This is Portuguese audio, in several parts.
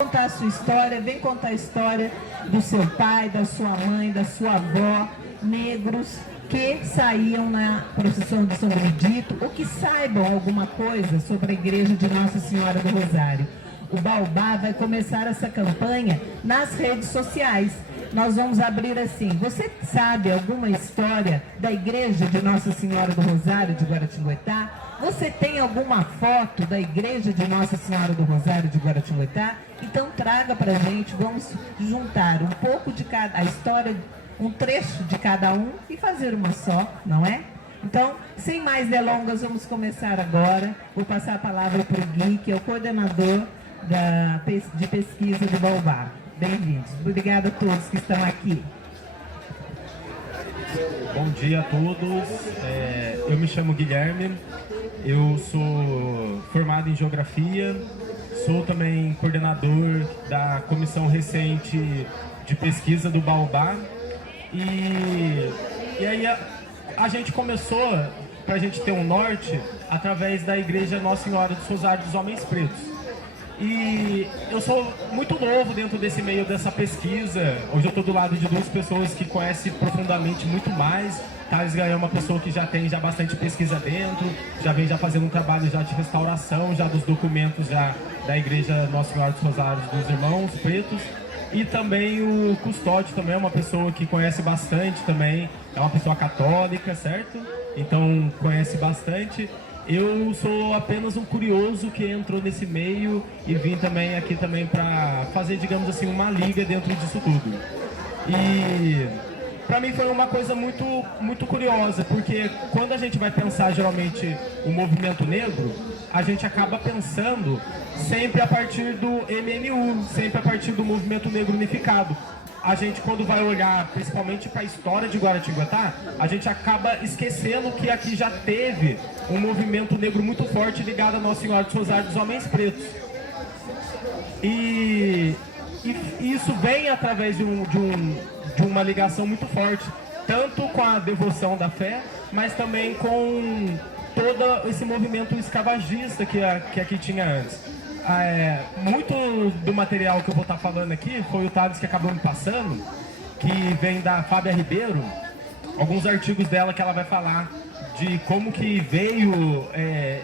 Contar a sua história, vem contar a história do seu pai, da sua mãe, da sua avó, negros que saíam na procissão de São Benedito ou que saibam alguma coisa sobre a igreja de Nossa Senhora do Rosário. O Baobá vai começar essa campanha nas redes sociais. Nós vamos abrir assim: você sabe alguma história da igreja de Nossa Senhora do Rosário de Guaratinguetá? Você tem alguma foto da igreja de Nossa Senhora do Rosário de Guaratinguetá? Então traga pra gente, vamos juntar um pouco de cada, a história, um trecho de cada um e fazer uma só, não é? Então, sem mais delongas, vamos começar agora. Vou passar a palavra para o Gui, que é o coordenador de pesquisa do Baobá. Bem-vindos. Obrigada a todos que estão aqui. Bom dia a todos. Eu me chamo Guilherme, eu sou formado em Geografia, sou também coordenador da comissão recente de pesquisa do Baobá. E aí a gente começou, para a gente ter um norte, através da Igreja Nossa Senhora dos Rosário dos Homens Pretos. E eu sou muito novo dentro desse meio dessa pesquisa. Hoje eu estou do lado de duas pessoas que conhecem profundamente muito mais. Thales Gael é uma pessoa que já tem bastante pesquisa dentro, já vem fazendo um trabalho de restauração dos documentos da Igreja Nossa Senhora dos Rosários dos Irmãos Pretos. E também o Custódio também é uma pessoa que conhece bastante também, é uma pessoa católica, certo? Então conhece bastante. Eu sou apenas um curioso que entrou nesse meio e vim também aqui também para fazer, digamos assim, uma liga dentro disso tudo. E para mim foi uma coisa muito curiosa, porque quando a gente vai pensar geralmente o movimento negro, a gente acaba pensando sempre a partir do MNU, sempre a partir do Movimento Negro Unificado. A gente, quando vai olhar principalmente para a história de Guaratinguetá, a gente acaba esquecendo que aqui já teve um movimento negro muito forte ligado a Nossa Senhora dos Rosário dos Homens Pretos. E isso vem através de uma ligação muito forte, tanto com a devoção da fé, mas também com todo esse movimento escravagista que aqui tinha antes. Muito do material que eu vou estar falando aqui foi o Thales que acabou me passando, que vem da Fábia Ribeiro, alguns artigos dela que ela vai falar de como que veio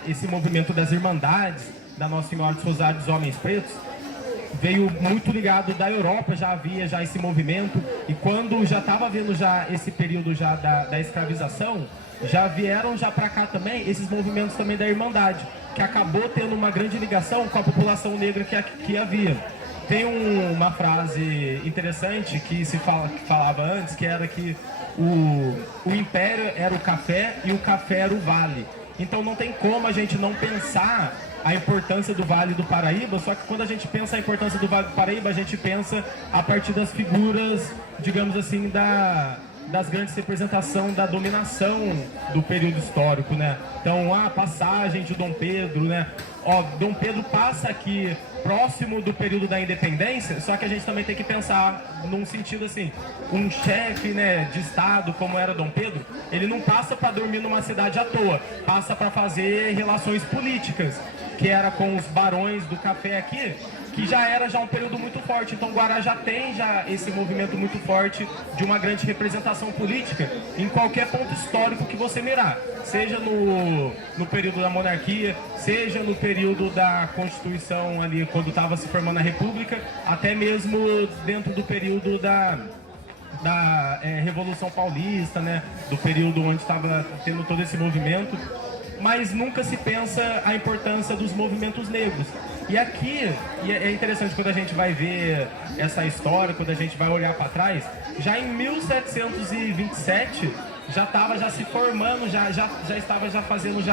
esse movimento das Irmandades da Nossa Senhora dos Rosários dos Homens Pretos. Veio muito ligado da Europa, já havia esse movimento, e quando já estava vendo esse período da escravização, já vieram para cá também esses movimentos também da Irmandade, que acabou tendo uma grande ligação com a população negra que havia. Tem uma frase interessante que falava antes, que era que o império era o café e o café era o vale. Então não tem como a gente não pensar a importância do Vale do Paraíba, só que quando a gente pensa a importância do Vale do Paraíba, a gente pensa a partir das figuras, digamos assim, das grandes representações da dominação do período histórico, né? Então, a passagem de Dom Pedro, né? Dom Pedro passa aqui próximo do período da independência, só que a gente também tem que pensar num sentido assim, um chefe, né, de estado como era Dom Pedro, ele não passa para dormir numa cidade à toa, passa para fazer relações políticas, que era com os barões do café aqui, que já era um período muito forte. Então Guará já tem esse movimento muito forte de uma grande representação política em qualquer ponto histórico que você mirar, seja no período da monarquia, seja no período da Constituição ali, quando estava se formando a República, até mesmo dentro do período da Revolução Paulista, né, do período onde estava tendo todo esse movimento. Mas nunca se pensa a importância dos movimentos negros. E aqui, é interessante quando a gente vai ver essa história, quando a gente vai olhar para trás, já em 1727 já estava se formando, já estava fazendo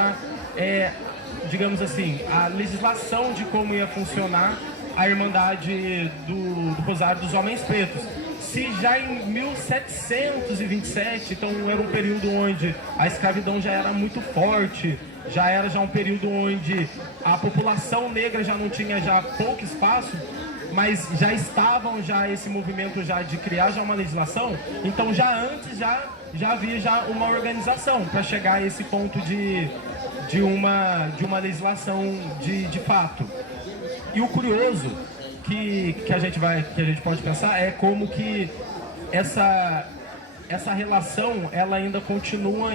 digamos assim, a legislação de como ia funcionar a Irmandade do Rosário dos Homens Pretos. Se já em 1727, então era um período onde a escravidão já era muito forte, já era um período onde a população negra já não tinha pouco espaço, mas já estavam esse movimento de criar uma legislação, então antes havia uma organização para chegar a esse ponto de uma legislação de fato. E o curioso que a gente pode pensar é como que essa relação, ela ainda continua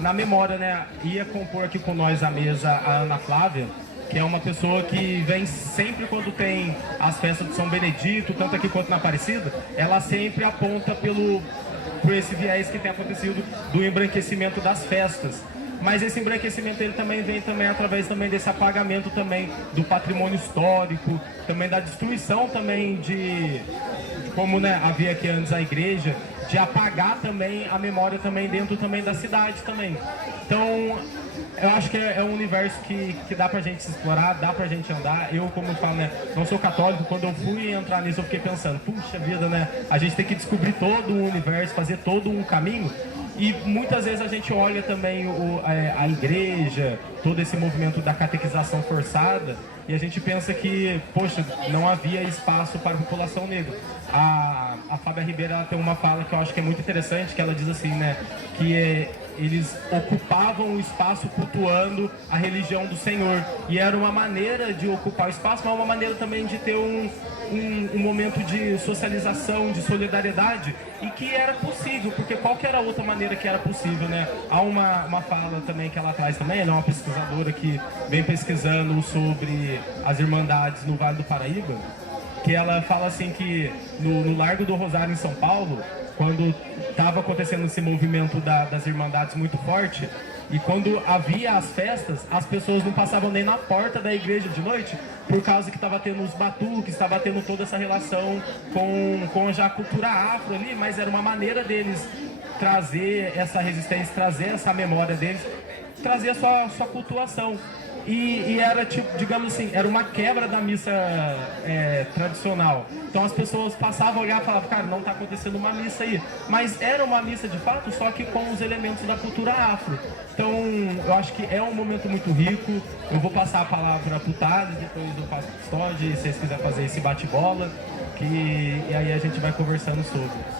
na memória, né? Ia compor aqui com nós à mesa a Ana Flávia, que é uma pessoa que vem sempre quando tem as festas de São Benedito, tanto aqui quanto na Aparecida, ela sempre aponta por esse viés que tem acontecido do embranquecimento das festas. Mas esse embranquecimento ele também vem através também desse apagamento também do patrimônio histórico, também da destruição também de como, né, havia aqui antes a igreja, de apagar também a memória também dentro também da cidade também. Então, eu acho que é um universo que dá pra gente se explorar, dá pra gente andar. Eu, como eu falo, né, não sou católico, quando eu fui entrar nisso eu fiquei pensando, puxa vida, né, a gente tem que descobrir todo o universo, fazer todo um caminho. E muitas vezes a gente olha também a igreja, todo esse movimento da catequização forçada, e a gente pensa que, poxa, não havia espaço para a população negra. A Fábia Ribeiro, ela tem uma fala que eu acho que é muito interessante, que ela diz assim, né, que eles ocupavam o espaço cultuando a religião do Senhor. E era uma maneira de ocupar o espaço, mas uma maneira também de ter um momento de socialização, de solidariedade, e que era possível, porque qual que era a outra maneira que era possível, né? Há uma fala também que ela traz também, ela é uma pesquisadora que vem pesquisando sobre as irmandades no Vale do Paraíba, que ela fala assim que no Largo do Rosário em São Paulo, quando estava acontecendo esse movimento das irmandades muito forte, e quando havia as festas, as pessoas não passavam nem na porta da igreja de noite, por causa que estava tendo os batuques, estava tendo toda essa relação com já a cultura afro ali, mas era uma maneira deles trazer essa resistência, trazer essa memória deles, trazer a sua cultuação. E era, tipo, digamos assim, era uma quebra da missa tradicional. Então as pessoas passavam a olhar e falavam, cara, não está acontecendo uma missa aí. Mas era uma missa de fato, só que com os elementos da cultura afro. Então eu acho que é um momento muito rico. Eu vou passar a palavra para o Thales, depois eu passo para o Custódio, se vocês quiserem fazer esse bate-bola, e aí a gente vai conversando sobre.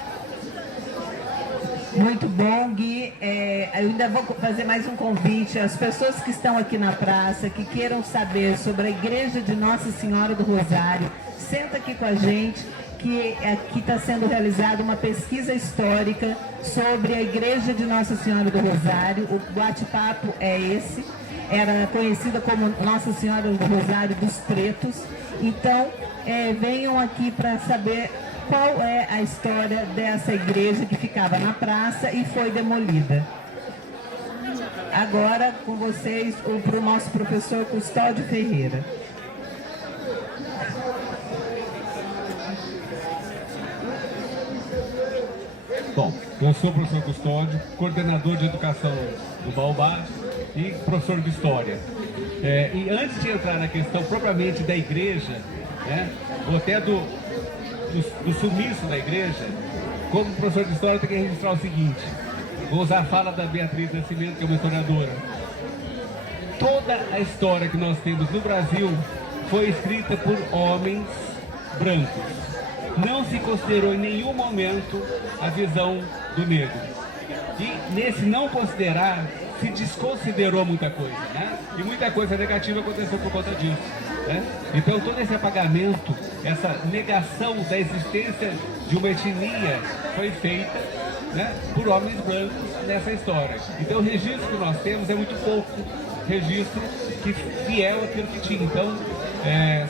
Muito bom, Gui. Eu ainda vou fazer mais um convite às pessoas que estão aqui na praça, que queiram saber sobre a Igreja de Nossa Senhora do Rosário. Senta aqui com a gente, que aqui está sendo realizada uma pesquisa histórica sobre a Igreja de Nossa Senhora do Rosário. O bate-papo é esse. Era conhecida como Nossa Senhora do Rosário dos Pretos. Então, venham aqui para saber qual é a história dessa igreja que ficava na praça e foi demolida. Agora, com vocês, para o nosso professor Custódio Ferreira. Bom, eu sou o professor Custódio, coordenador de educação do Baobá e professor de História. E antes de entrar na questão propriamente da igreja, né, ou até do sumiço da igreja, como professor de História eu tenho que registrar o seguinte, vou usar a fala da Beatriz Nascimento, que é uma historiadora. Toda a história que nós temos no Brasil foi escrita por homens brancos. Não se considerou em nenhum momento a visão do negro. E nesse não considerar, se desconsiderou muita coisa, né? E muita coisa negativa aconteceu por conta disso, né? Então todo esse apagamento, essa negação da existência de uma etnia foi feita, né, por homens brancos nessa história. Então o registro que nós temos é muito pouco registro fiel àquilo que tinha. Então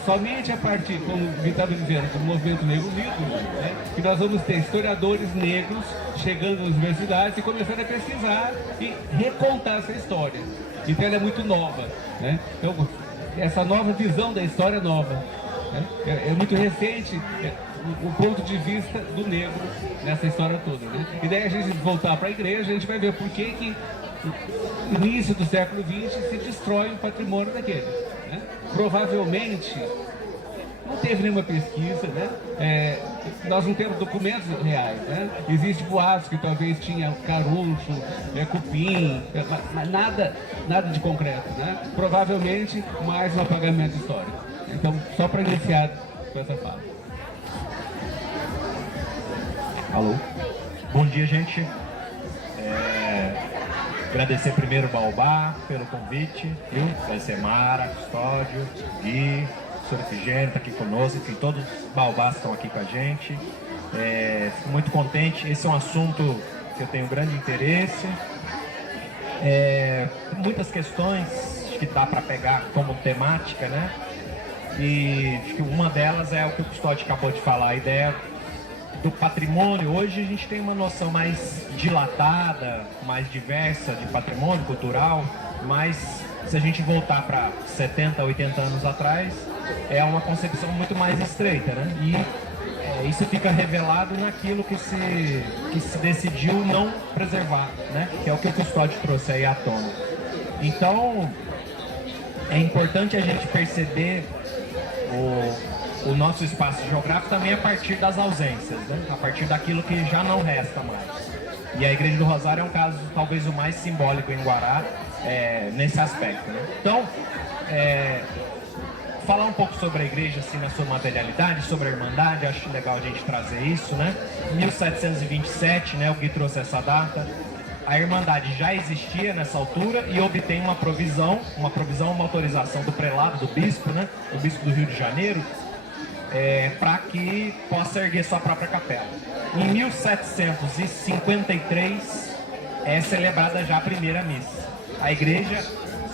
somente a partir, como o estava dizendo, do movimento negro unido, né, que nós vamos ter historiadores negros chegando nas universidades e começando a pesquisar e recontar essa história. Então ela é muito nova, né? Então essa nova visão da história é nova, né? É muito recente o ponto de vista do negro nessa história toda, né? E daí a gente voltar para a igreja, a gente vai ver por que no início do século XX se destrói o patrimônio daquele, né? Provavelmente não teve nenhuma pesquisa, né? Nós não temos documentos reais, né? Existem boatos que talvez tinha caruncho, cupim, mas nada de concreto, né? Provavelmente mais um apagamento histórico. Então, só para iniciar com essa fala. Alô? Bom dia, gente. Agradecer primeiro o Baobá pelo convite, viu? Agradecer Mara, Custódio, Gui, professor Efigênio está aqui conosco, enfim, todos os baobás estão aqui com a gente. Fico muito contente, esse é um assunto que eu tenho grande interesse. Muitas questões que dá para pegar como temática, né? E acho que uma delas é o que o Custódio acabou de falar, a ideia do patrimônio. Hoje a gente tem uma noção mais dilatada, mais diversa de patrimônio cultural, mas se a gente voltar para 70, 80 anos atrás, é uma concepção muito mais estreita, né? E isso fica revelado naquilo que se decidiu não preservar, né? Que é o que o Custódio trouxe aí à tona. Então, é importante a gente perceber o nosso espaço geográfico também a partir das ausências, né? A partir daquilo que já não resta mais. E a Igreja do Rosário é um caso talvez o mais simbólico em Guará nesse aspecto, né? Então, falar um pouco sobre a igreja assim, na sua materialidade, sobre a Irmandade, acho legal a gente trazer isso, né? 1727, né, o Gui trouxe essa data. A Irmandade já existia nessa altura e obtém uma autorização do prelado, do bispo, né, do bispo do Rio de Janeiro, para que possa erguer sua própria capela. Em 1753 é celebrada já a primeira missa. A igreja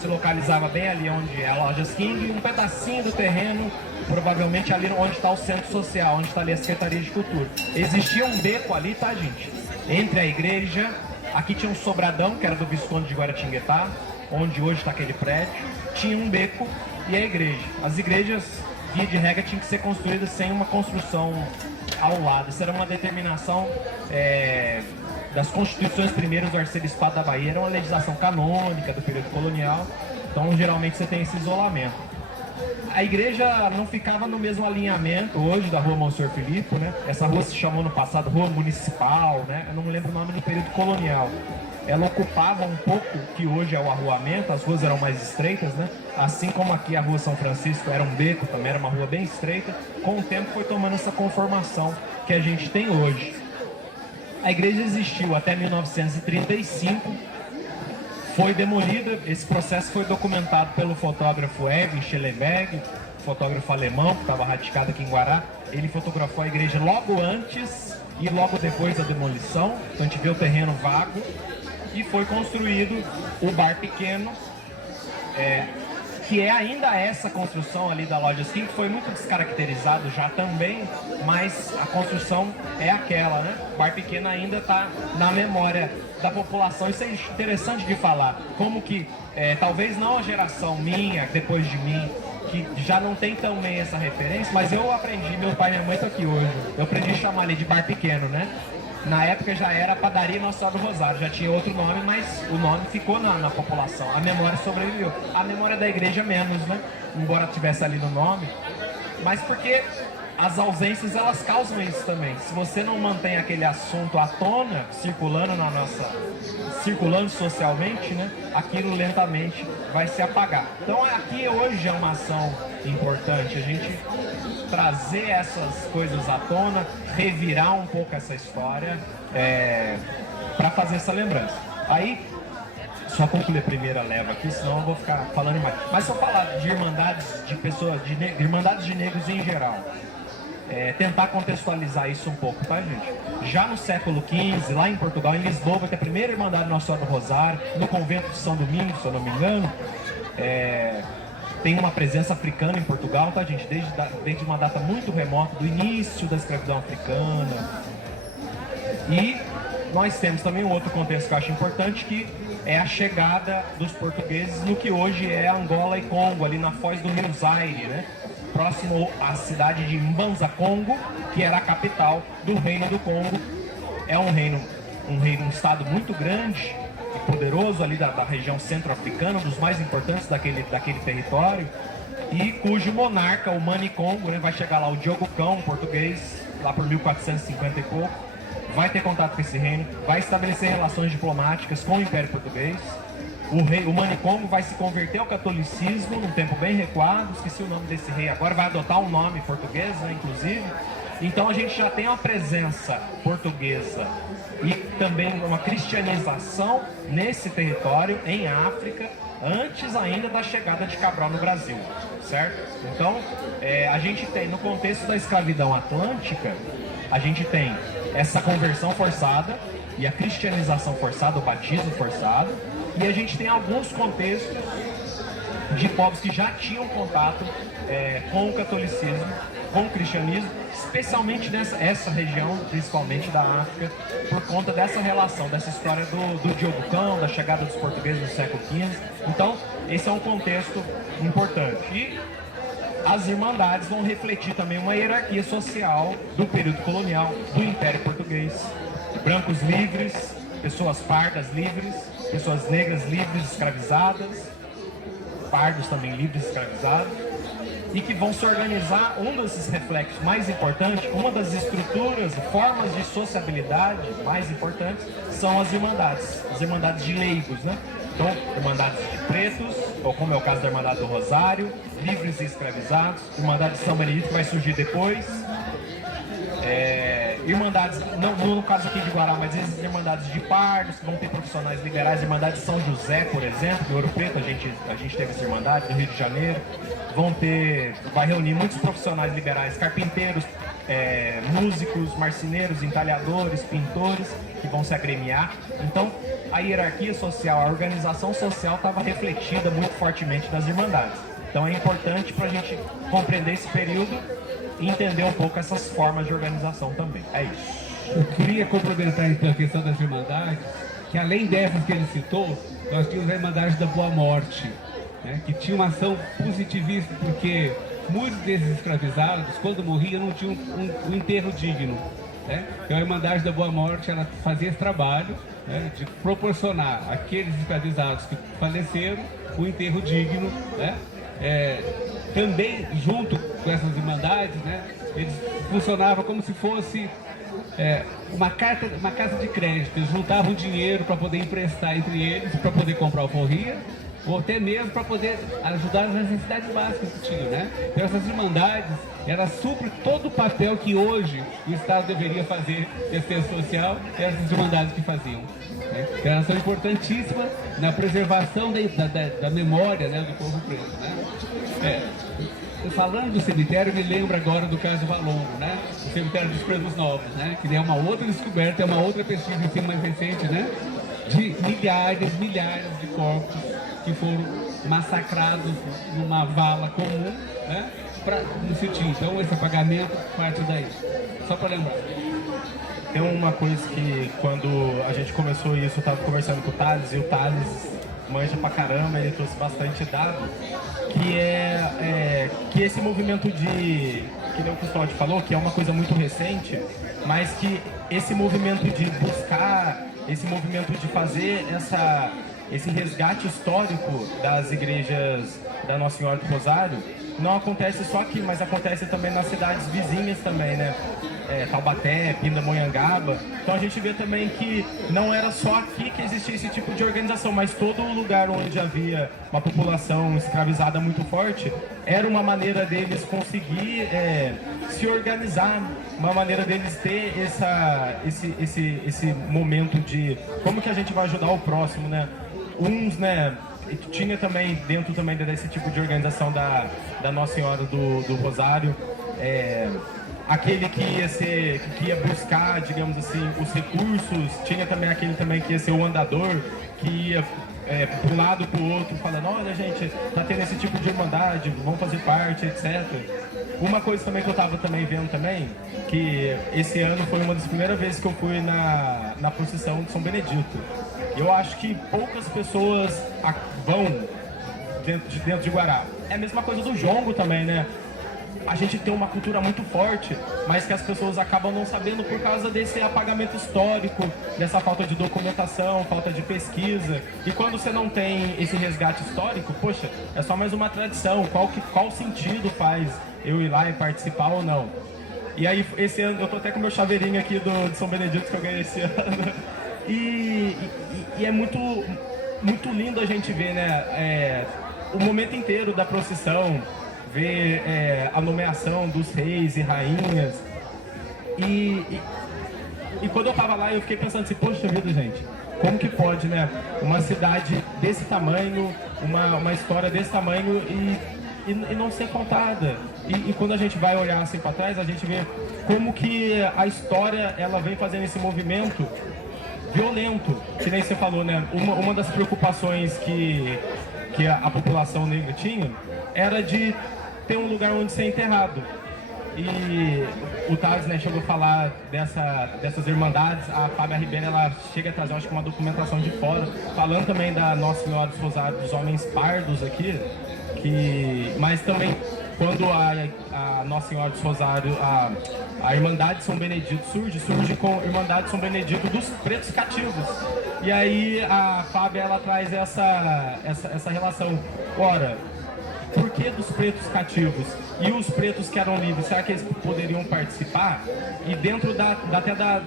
se localizava bem ali onde é a Lojas King, um pedacinho do terreno, provavelmente ali onde está o centro social, onde está ali a Secretaria de Cultura. Existia um beco ali, tá, gente? Entre a igreja, aqui tinha um sobradão, que era do Visconde de Guaratinguetá, onde hoje está aquele prédio, tinha um beco e a igreja. As igrejas, via de regra, tinham que ser construídas sem uma construção ao lado. Isso era uma determinação das constituições primeiras do arcebispado da Bahia, era uma legislação canônica do período colonial, então geralmente você tem esse isolamento. A igreja não ficava no mesmo alinhamento hoje da rua Monsenhor Filipe, né? Essa rua se chamou no passado Rua Municipal, né? Eu não me lembro o nome no período colonial. Ela ocupava um pouco que hoje é o arruamento, as ruas eram mais estreitas, né? Assim como aqui a Rua São Francisco era um beco, também era uma rua bem estreita, com o tempo foi tomando essa conformação que a gente tem hoje. A igreja existiu até 1935, foi demolida. Esse processo foi documentado pelo fotógrafo Erwin Schellenberg, fotógrafo alemão que estava radicado aqui em Guará. Ele fotografou a igreja logo antes e logo depois da demolição. Então a gente vê o terreno vago e foi construído o bar pequeno, que é ainda essa construção ali da Loja 5, que foi muito descaracterizado já também, mas a construção é aquela, né? O bar pequeno ainda está na memória da população. Isso é interessante de falar, como que talvez não a geração minha, depois de mim, que já não tem também essa referência, mas eu aprendi, meu pai e minha mãe estão aqui hoje, eu aprendi a chamar ali de bar pequeno, né? Na época já era Padaria Nossa Senhora do Rosário, já tinha outro nome, mas o nome ficou na população, a memória sobreviveu. A memória da igreja menos, né? Embora tivesse ali no nome, mas porque as ausências elas causam isso também. Se você não mantém aquele assunto à tona, circulando socialmente, né? Aquilo lentamente vai se apagar. Então aqui hoje é uma ação importante, a gente trazer essas coisas à tona, revirar um pouco essa história para fazer essa lembrança. Aí, só concluir a primeira leva aqui, senão eu vou ficar falando mais. Mas se eu falar de irmandades de pessoas, de irmandades de negros em geral, tentar contextualizar isso um pouco, tá, gente? Já no século XV, lá em Portugal, em Lisboa, vai ter a primeira Irmandade Nossa Senhora do Rosário, no convento de São Domingos, se eu não me engano. Tem uma presença africana em Portugal, tá, gente? Desde uma data muito remota, do início da escravidão africana. E nós temos também um outro contexto que eu acho importante, que é a chegada dos portugueses no que hoje é Angola e Congo, ali na foz do Rio Zaire, né? Próximo à cidade de Mbanza Congo, que era a capital do Reino do Congo. É um estado muito grande e poderoso ali da região centro-africana, um dos mais importantes daquele território, e cujo monarca, o Mani Congo, né, vai chegar lá o Diogo Cão, português, lá por 1450 e pouco, vai ter contato com esse reino, vai estabelecer relações diplomáticas com o Império Português. O Mani Congo vai se converter ao catolicismo num tempo bem recuado, esqueci o nome desse rei agora, vai adotar um nome português, né, inclusive. Então a gente já tem uma presença portuguesa e também uma cristianização nesse território, em África, antes ainda da chegada de Cabral no Brasil, certo? Então, a gente tem, no contexto da escravidão atlântica, a gente tem essa conversão forçada e a cristianização forçada, o batismo forçado, e a gente tem alguns contextos de povos que já tinham contato com o catolicismo, com o cristianismo, especialmente nessa região, principalmente da África, por conta dessa relação, dessa história do Diogo Cão, da chegada dos portugueses no século XV. Então, esse é um contexto importante. E as irmandades vão refletir também uma hierarquia social do período colonial, do Império Português. Brancos livres, pessoas pardas livres, pessoas negras livres, escravizadas, pardos também livres, escravizados, e que vão se organizar. Um desses reflexos mais importantes, uma das estruturas e formas de sociabilidade mais importantes são as irmandades de leigos, né? Então, irmandades de pretos, ou como é o caso da Irmandade do Rosário, livres e escravizados, Irmandade de São Benedito, que vai surgir depois, irmandades, não no caso aqui de Guará, mas existem irmandades de pardos, que vão ter profissionais liberais, Irmandade de São José, por exemplo, em Ouro Preto, a gente teve essa irmandade, no Rio de Janeiro, vai reunir muitos profissionais liberais, carpinteiros, músicos, marceneiros, entalhadores, pintores, que vão se agremiar. Então, a hierarquia social, a organização social estava refletida muito fortemente nas irmandades. Então, é importante para a gente compreender esse período e entender um pouco essas formas de organização também. É isso. Eu queria complementar então a questão das irmandades, que além dessas que ele citou, nós tínhamos a Irmandade da Boa Morte, né, que tinha uma ação positivista, porque muitos desses escravizados, quando morriam, não tinham um enterro digno. Né? Então a Irmandade da Boa Morte, ela fazia esse trabalho, né, de proporcionar àqueles escravizados que faleceram um enterro digno, né? Também junto com essas irmandades, né, eles funcionavam como se fosse uma casa de crédito. Eles juntavam dinheiro para poder emprestar entre eles, para poder comprar alforria, ou até mesmo para poder ajudar nas necessidades básicas que tinham, né? Então essas irmandades, elas suprem todo o papel que hoje o Estado deveria fazer de assistência social, essas irmandades que faziam. Né? Então, elas são importantíssimas na preservação da memória, né, do povo preto, né? Falando do cemitério, me lembro agora do caso Valongo, né? O cemitério dos Presos Novos, né? Que é uma outra descoberta, é uma outra pesquisa em cima mais recente, né? De milhares de corpos que foram massacrados numa vala comum, né? No sítio. Então esse apagamento parte daí. Só para lembrar. Tem uma coisa que quando a gente começou isso, eu estava conversando com o Thales, e o Thales manja pra caramba, ele trouxe bastante dado, que esse movimento que nem o Custódio falou, que é uma coisa muito recente, mas que esse movimento de buscar, esse movimento de fazer esse resgate histórico das igrejas da Nossa Senhora do Rosário, não acontece só aqui, mas acontece também nas cidades vizinhas também, né? Taubaté, Pindamonhangaba. Então a gente vê também que não era só aqui que existia esse tipo de organização, mas todo lugar onde havia uma população escravizada muito forte, era uma maneira deles conseguir se organizar, uma maneira deles ter esse momento de como que a gente vai ajudar o próximo, né? Né? Tinha também, dentro também desse tipo de organização da Nossa Senhora do Rosário, aquele que ia buscar, digamos assim, os recursos. Tinha também aquele também que ia ser o andador, que ia para um lado para o outro, falando, olha gente, tá tendo esse tipo de irmandade, vão fazer parte, etc. Uma coisa também que eu estava também vendo também, que esse ano foi uma das primeiras vezes que eu fui na procissão de São Benedito. Eu acho que poucas pessoas vão dentro de Guará. É a mesma coisa do jongo também, né? A gente tem uma cultura muito forte, mas que as pessoas acabam não sabendo por causa desse apagamento histórico, dessa falta de documentação, falta de pesquisa. E quando você não tem esse resgate histórico, poxa, é só mais uma tradição. Qual sentido faz eu ir lá e participar ou não? E aí, esse ano, eu tô até com o meu chaveirinho aqui de São Benedito que eu ganhei esse ano. E é muito, muito lindo a gente ver, né? O momento inteiro da procissão, ver a nomeação dos reis e rainhas. E E quando eu tava lá, eu fiquei pensando assim, poxa vida, gente, como que pode, né? Uma cidade desse tamanho, uma história desse tamanho e não ser contada. E quando a gente vai olhar assim para trás, a gente vê como que a história ela vem fazendo esse movimento violento, que nem você falou, né? Uma das preocupações que a população negra tinha era de ter um lugar onde ser enterrado. E o Thales, né, chegou a falar dessas irmandades. A Fábia Ribeiro, ela chega a trazer, acho que uma documentação de fora, falando também da Nossa Senhora dos Rosários dos Homens Pardos aqui, mas também quando a Nossa Senhora dos Rosários, a Irmandade São Benedito surge com a Irmandade São Benedito dos Pretos Cativos. E aí a Fábia, ela traz essa relação. Ora, por que dos pretos cativos? E os pretos que eram livres, será que eles poderiam participar? E dentro até da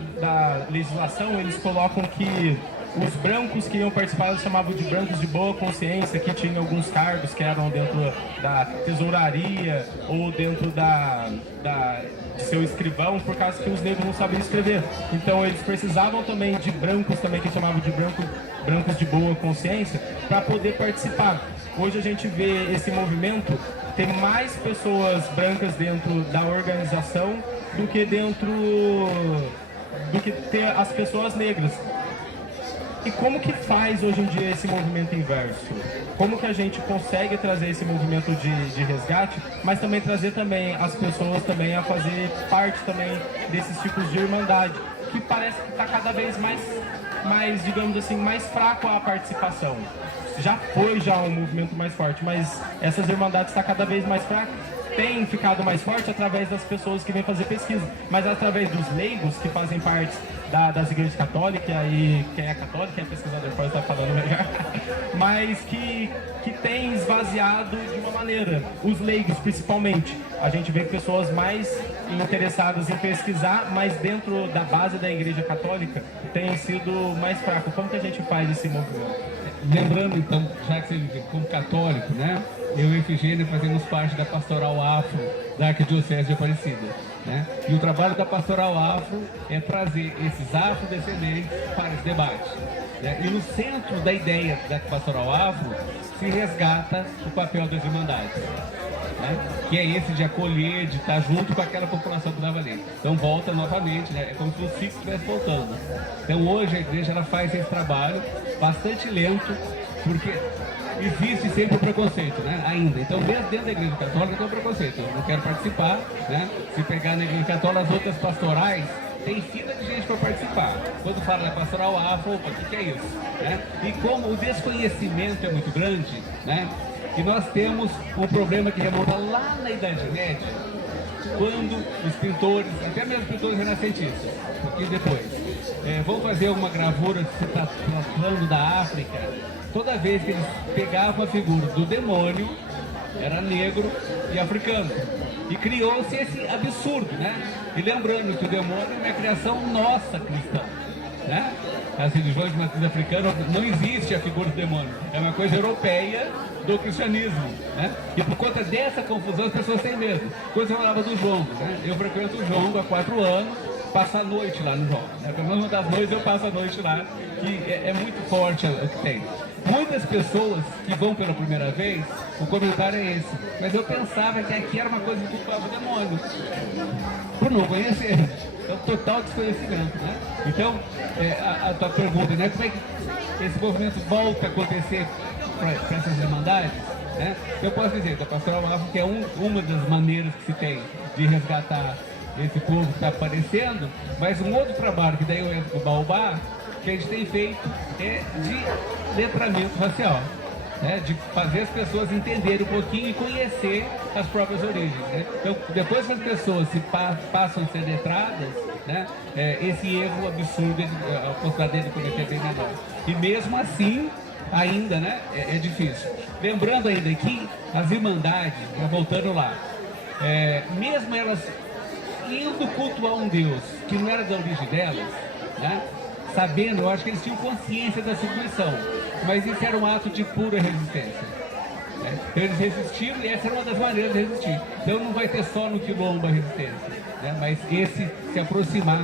legislação, eles colocam que os brancos que iam participar, eles chamavam de brancos de boa consciência, que tinham alguns cargos que eram dentro da tesouraria ou dentro de seu escrivão, por causa que os negros não sabiam escrever. Então eles precisavam também de brancos também, que chamavam de brancos de boa consciência, para poder participar. Hoje a gente vê esse movimento ter mais pessoas brancas dentro da organização do que ter as pessoas negras. E como que faz hoje em dia esse movimento inverso? Como que a gente consegue trazer esse movimento de resgate, mas também trazer também as pessoas também a fazer parte também desses tipos de irmandade, que parece que está cada vez mais, digamos assim, mais fraco a participação. Já foi um movimento mais forte, mas essas irmandades estão cada vez mais fracas. Tem ficado mais forte através das pessoas que vêm fazer pesquisa, mas através dos leigos que fazem parte das igrejas católicas, e quem é católico, quem é pesquisador pode estar falando melhor, mas que tem esvaziado de uma maneira, os leigos principalmente. A gente vê pessoas mais interessadas em pesquisar, mas dentro da base da igreja católica tem sido mais fraco. Como que a gente faz esse movimento? Lembrando então, já que você como católico, né? Eu e Efigênia fazemos parte da Pastoral Afro da Arquidiocese de Aparecida, né? E o trabalho da Pastoral Afro é trazer esses afrodescendentes para esse debate, né? E no centro da ideia da Pastoral Afro se resgata o papel das irmandades, né? Que é esse de acolher, de estar junto com aquela população que estava ali. Então volta novamente, né? É como se o ciclo estivesse voltando. Então hoje a igreja ela faz esse trabalho bastante lento, porque existe sempre o preconceito, né? Ainda. Então dentro da igreja católica tem o preconceito. Eu não quero participar, né? Se pegar na igreja católica as outras pastorais, tem fila de gente para participar. Quando fala da pastoral afro, opa, o que é isso? Né? E como o desconhecimento é muito grande, né? E nós temos um problema que remonta lá na Idade Média, quando os pintores, até mesmo os pintores renascentistas, um pouquinho depois, vão fazer uma gravura tratando da África, toda vez que eles pegavam a figura do demônio, era negro e africano. E criou-se esse absurdo, né? E lembrando que o demônio é uma criação nossa cristã, né? As religiões de matriz africana não existe a figura do demônio, é uma coisa europeia do cristianismo, né? E por conta dessa confusão as pessoas têm medo. Quando você falava do jongo, né? Eu frequento o jongo há 4 anos, passo a noite lá no jongo, né? Pelo menos uma das noites eu passo a noite lá, que é muito forte o que tem. Muitas pessoas que vão pela primeira vez, o comentário é esse, mas eu pensava que aqui era uma coisa do próprio demônio, por não conhecer. Então, total desconhecimento, né? Então, a tua pergunta, né? Como é que esse movimento volta a acontecer para essas irmandades, né? Eu posso dizer, da Pastoral Afro, que é uma das maneiras que se tem de resgatar esse povo que está aparecendo, mas um outro trabalho, que daí eu entro no Baobá, que a gente tem feito é de letramento racial, né? De fazer as pessoas entenderem um pouquinho e conhecer as próprias origens, né? Então, depois que as pessoas passam a ser letradas, né? Esse erro absurdo, a possibilidade de cometer bem menor. E mesmo assim, ainda, né? É difícil. Lembrando ainda que as irmandades, voltando lá, mesmo elas indo cultuar um Deus que não era da origem delas, né? Sabendo, eu acho que eles tinham consciência da submissão, mas isso era um ato de pura resistência. né? Então eles resistiram e essa era uma das maneiras de resistir. Então não vai ter só no quilombo a resistência, né? Mas esse se aproximar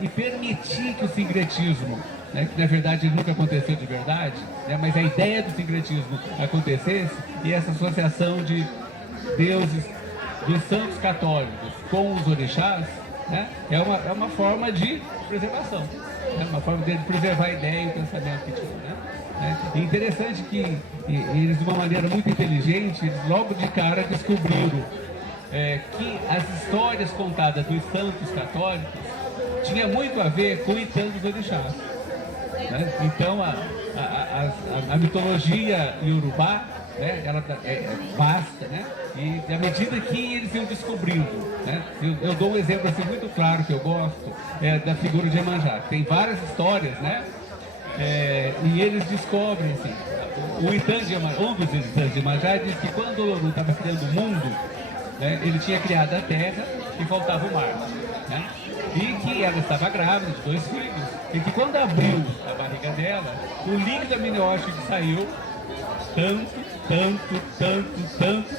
e permitir que o sincretismo, né, que na verdade nunca aconteceu de verdade, né, mas a ideia do sincretismo acontecesse, e essa associação de deuses, dos santos católicos com os orixás, né, é uma forma de preservação, né, uma forma de preservar a ideia e o pensamento que tinha. Né? É interessante que eles, de uma maneira muito inteligente, eles logo de cara descobriram que as histórias contadas dos santos católicos tinha muito a ver com o Itã dos orixás. Né? Então a mitologia iorubá, né, ela é vasta, né? E à medida que eles iam descobrindo, né? Eu dou um exemplo assim muito claro que eu gosto, da figura de Iemanjá. Tem várias histórias, né? E eles descobrem assim, o Itã de Iemanjá, um dos Itãs de Iemanjá diz que quando o Olorum estava criando o mundo, né, ele tinha criado a terra e faltava o mar, né? E que ela estava grávida de 2 filhos, e que quando abriu a barriga dela, o líquido amniótico que saiu tanto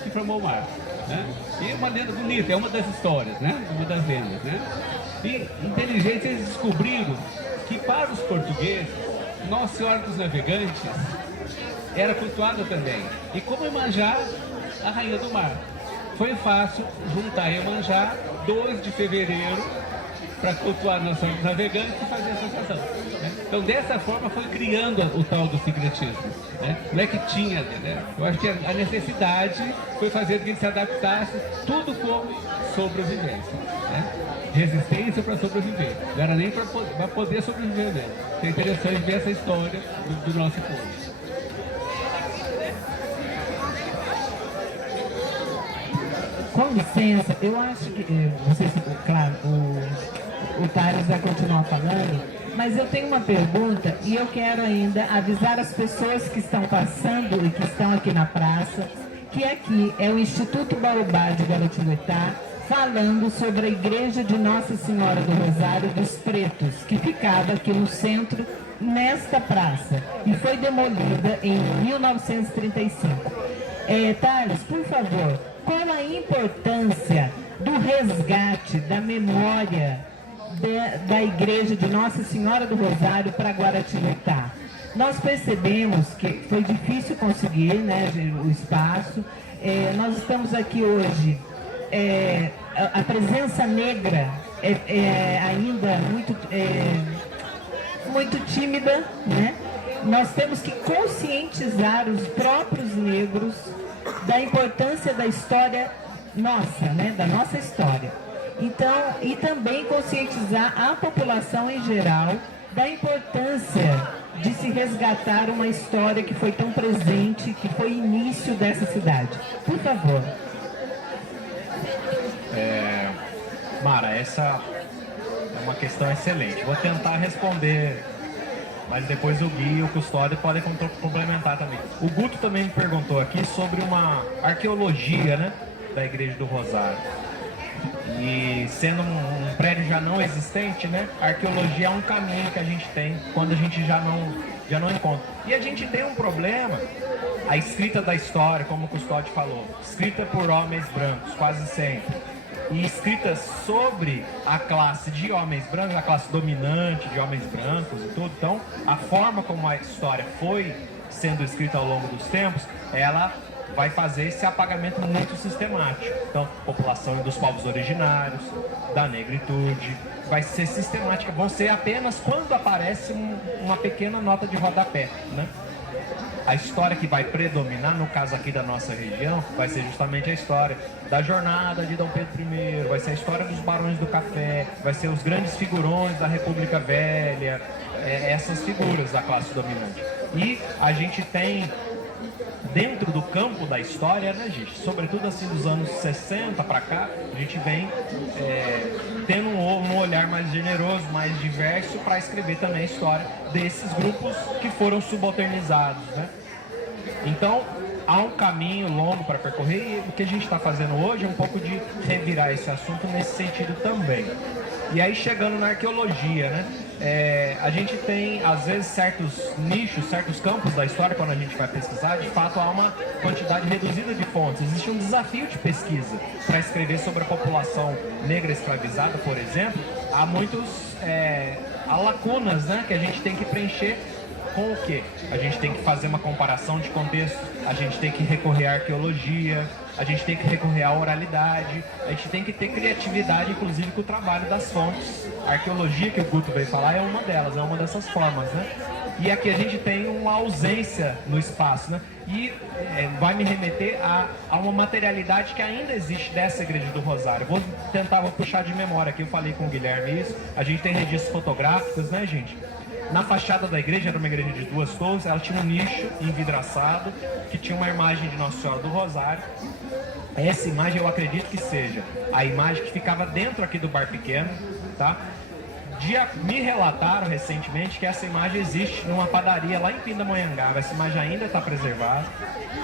que formou o mar, né? E é uma lenda bonita, é uma das histórias, né? Uma das lendas, né? E inteligentes, eles descobriram que para os portugueses, Nossa Senhora dos Navegantes era cultuada também, e como Iemanjá, a rainha do mar. Foi fácil juntar Iemanjá 2 de fevereiro para cultuar Nossa Senhora dos Navegantes e fazer a associação, né? Então dessa forma foi criando o tal do sincretismo, né? Não é que tinha, né? Eu acho que a necessidade foi fazer com que ele se adaptasse, tudo como sobrevivência, né? Resistência para sobreviver, não era nem para poder sobreviver mesmo. É interessante ver essa história do nosso povo. Com licença, eu acho que, vocês, claro, o Thales vai continuar falando, mas eu tenho uma pergunta e eu quero ainda avisar as pessoas que estão passando e que estão aqui na praça, que aqui é o Instituto Baobá de Guaratinguetá, falando sobre a Igreja de Nossa Senhora do Rosário dos Pretos, que ficava aqui no centro, nesta praça, e foi demolida em 1935. Thales, por favor, qual a importância do resgate da memória da Igreja de Nossa Senhora do Rosário para Guaratinguetá? Nós percebemos que foi difícil conseguir, né, o espaço. Nós estamos aqui hoje, a presença negra é ainda muito tímida, né? Nós temos que conscientizar os próprios negros da importância da história nossa, né? Da nossa história. Então, e também conscientizar a população em geral da importância de se resgatar uma história que foi tão presente, que foi início dessa cidade. Por favor. Mara, essa é uma questão excelente. Vou tentar responder, mas depois o Gui e o Custódio podem complementar também. O Guto também me perguntou aqui sobre uma arqueologia, né, da Igreja do Rosário. E sendo um prédio já não existente, né, a arqueologia é um caminho que a gente tem quando a gente já não encontra. E a gente tem um problema, a escrita da história, como o Custódio falou, escrita por homens brancos, quase sempre. E escritas sobre a classe de homens brancos, a classe dominante de homens brancos e tudo. Então, a forma como a história foi sendo escrita ao longo dos tempos, ela vai fazer esse apagamento muito sistemático. Então, população dos povos originários, da negritude, vai ser sistemática. Vão ser apenas quando aparece uma pequena nota de rodapé, né? A história que vai predominar, no caso aqui da nossa região, vai ser justamente a história da jornada de Dom Pedro I, vai ser a história dos Barões do Café, vai ser os grandes figurões da República Velha, essas figuras da classe dominante. E a gente tem, dentro do campo da história, né, gente, sobretudo assim dos anos 60 para cá, a gente vem tendo um olhar mais generoso, mais diverso para escrever também a história desses grupos que foram subalternizados, né? Então, há um caminho longo para percorrer e o que a gente está fazendo hoje é um pouco de revirar esse assunto nesse sentido também. E aí chegando na arqueologia, né? A gente tem, às vezes, certos nichos, certos campos da história, quando a gente vai pesquisar, de fato há uma quantidade reduzida de fontes. Existe um desafio de pesquisa para escrever sobre a população negra escravizada, por exemplo. Há há lacunas, né, que a gente tem que preencher. Com o quê? A gente tem que fazer uma comparação de contexto, a gente tem que recorrer à arqueologia, a gente tem que recorrer à oralidade, a gente tem que ter criatividade, inclusive, com o trabalho das fontes. A arqueologia, que o Guto veio falar, é uma delas, é uma dessas formas, né? E aqui a gente tem uma ausência no espaço, né? E vai me remeter a uma materialidade que ainda existe dessa Igreja do Rosário. Vou puxar de memória aqui, eu falei com o Guilherme isso, a gente tem registros fotográficos, né, gente? Na fachada da igreja, era uma igreja de 2 torres, ela tinha um nicho envidraçado que tinha uma imagem de Nossa Senhora do Rosário. Essa imagem eu acredito que seja a imagem que ficava dentro aqui do bar pequeno, tá? Me relataram recentemente que essa imagem existe numa padaria lá em Pindamonhangaba. Essa imagem ainda está preservada.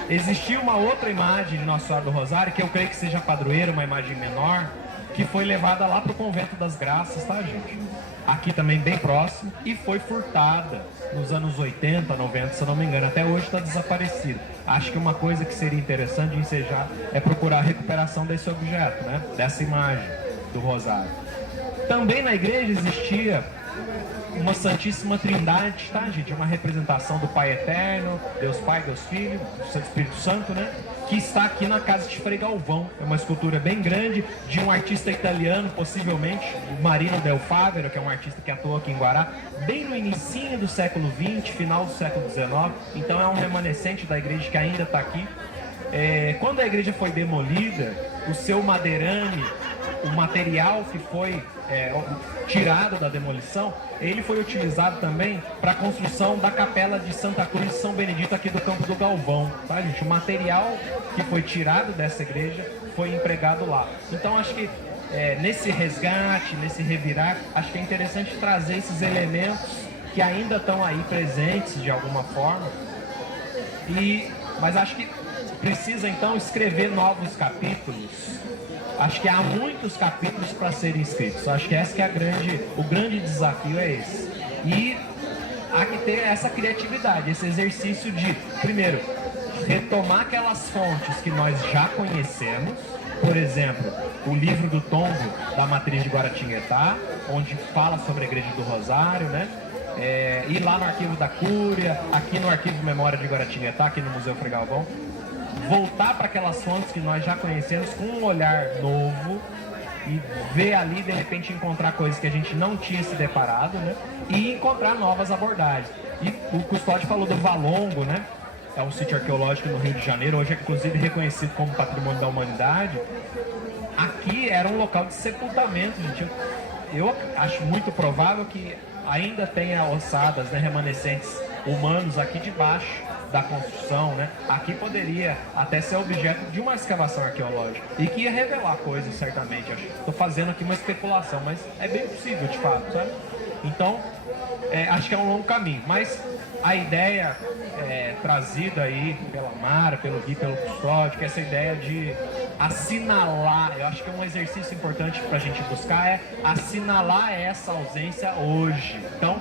Existia uma outra imagem de Nossa Senhora do Rosário, que eu creio que seja padroeira, uma imagem menor, que foi levada lá para o Convento das Graças, tá, gente? Aqui também bem próximo, e foi furtada nos anos 80, 90, se eu não me engano. Até hoje está desaparecido. Acho que uma coisa que seria interessante de ensejar é procurar a recuperação desse objeto, né? Dessa imagem do Rosário. Também na igreja existia uma Santíssima Trindade, tá, gente? Uma representação do Pai Eterno, Deus Pai, Deus Filho, do Santo Espírito Santo, né? Que está aqui na casa de Frei Galvão. É uma escultura bem grande de um artista italiano, possivelmente, o Marino Del Favero, que é um artista que atuou aqui em Guará, bem no início do século XX, final do século XIX. Então é um remanescente da igreja que ainda está aqui. Quando a igreja foi demolida, o seu madeirame, o material que foi tirado da demolição, ele foi utilizado também para a construção da capela de Santa Cruz de São Benedito aqui do Campo do Galvão, tá, gente? O material que foi tirado dessa igreja foi empregado lá. Então acho que nesse resgate, nesse revirar, acho que é interessante trazer esses elementos que ainda estão aí presentes de alguma forma, mas acho que precisa então escrever novos capítulos. Acho que há muitos capítulos para serem escritos. Acho que esse que é o grande desafio é esse. E há que ter essa criatividade, esse exercício de, primeiro, retomar aquelas fontes que nós já conhecemos. Por exemplo, o livro do Tombo da Matriz de Guaratinguetá, onde fala sobre a Igreja do Rosário, né? Ir lá no Arquivo da Cúria, aqui no Arquivo Memória de Guaratinguetá, aqui no Museu Frei Galvão. Voltar para aquelas fontes que nós já conhecemos com um olhar novo e ver ali, de repente, encontrar coisas que a gente não tinha se deparado, né? E encontrar novas abordagens. E o Custódio falou do Valongo, né? É um sítio arqueológico no Rio de Janeiro, hoje é inclusive reconhecido como Patrimônio da Humanidade. Aqui era um local de sepultamento, gente. Eu acho muito provável que ainda tenha ossadas, né, remanescentes humanos aqui debaixo da construção, né? Aqui poderia até ser objeto de uma escavação arqueológica e que ia revelar coisas, certamente. Estou fazendo aqui uma especulação, mas é bem possível, de fato, sabe? Então, acho que é um longo caminho, mas a ideia trazida aí pela Mara, pelo Gui, pelo Custódio, que essa ideia de assinalar, eu acho que é um exercício importante para a gente buscar, assinalar essa ausência hoje. Então,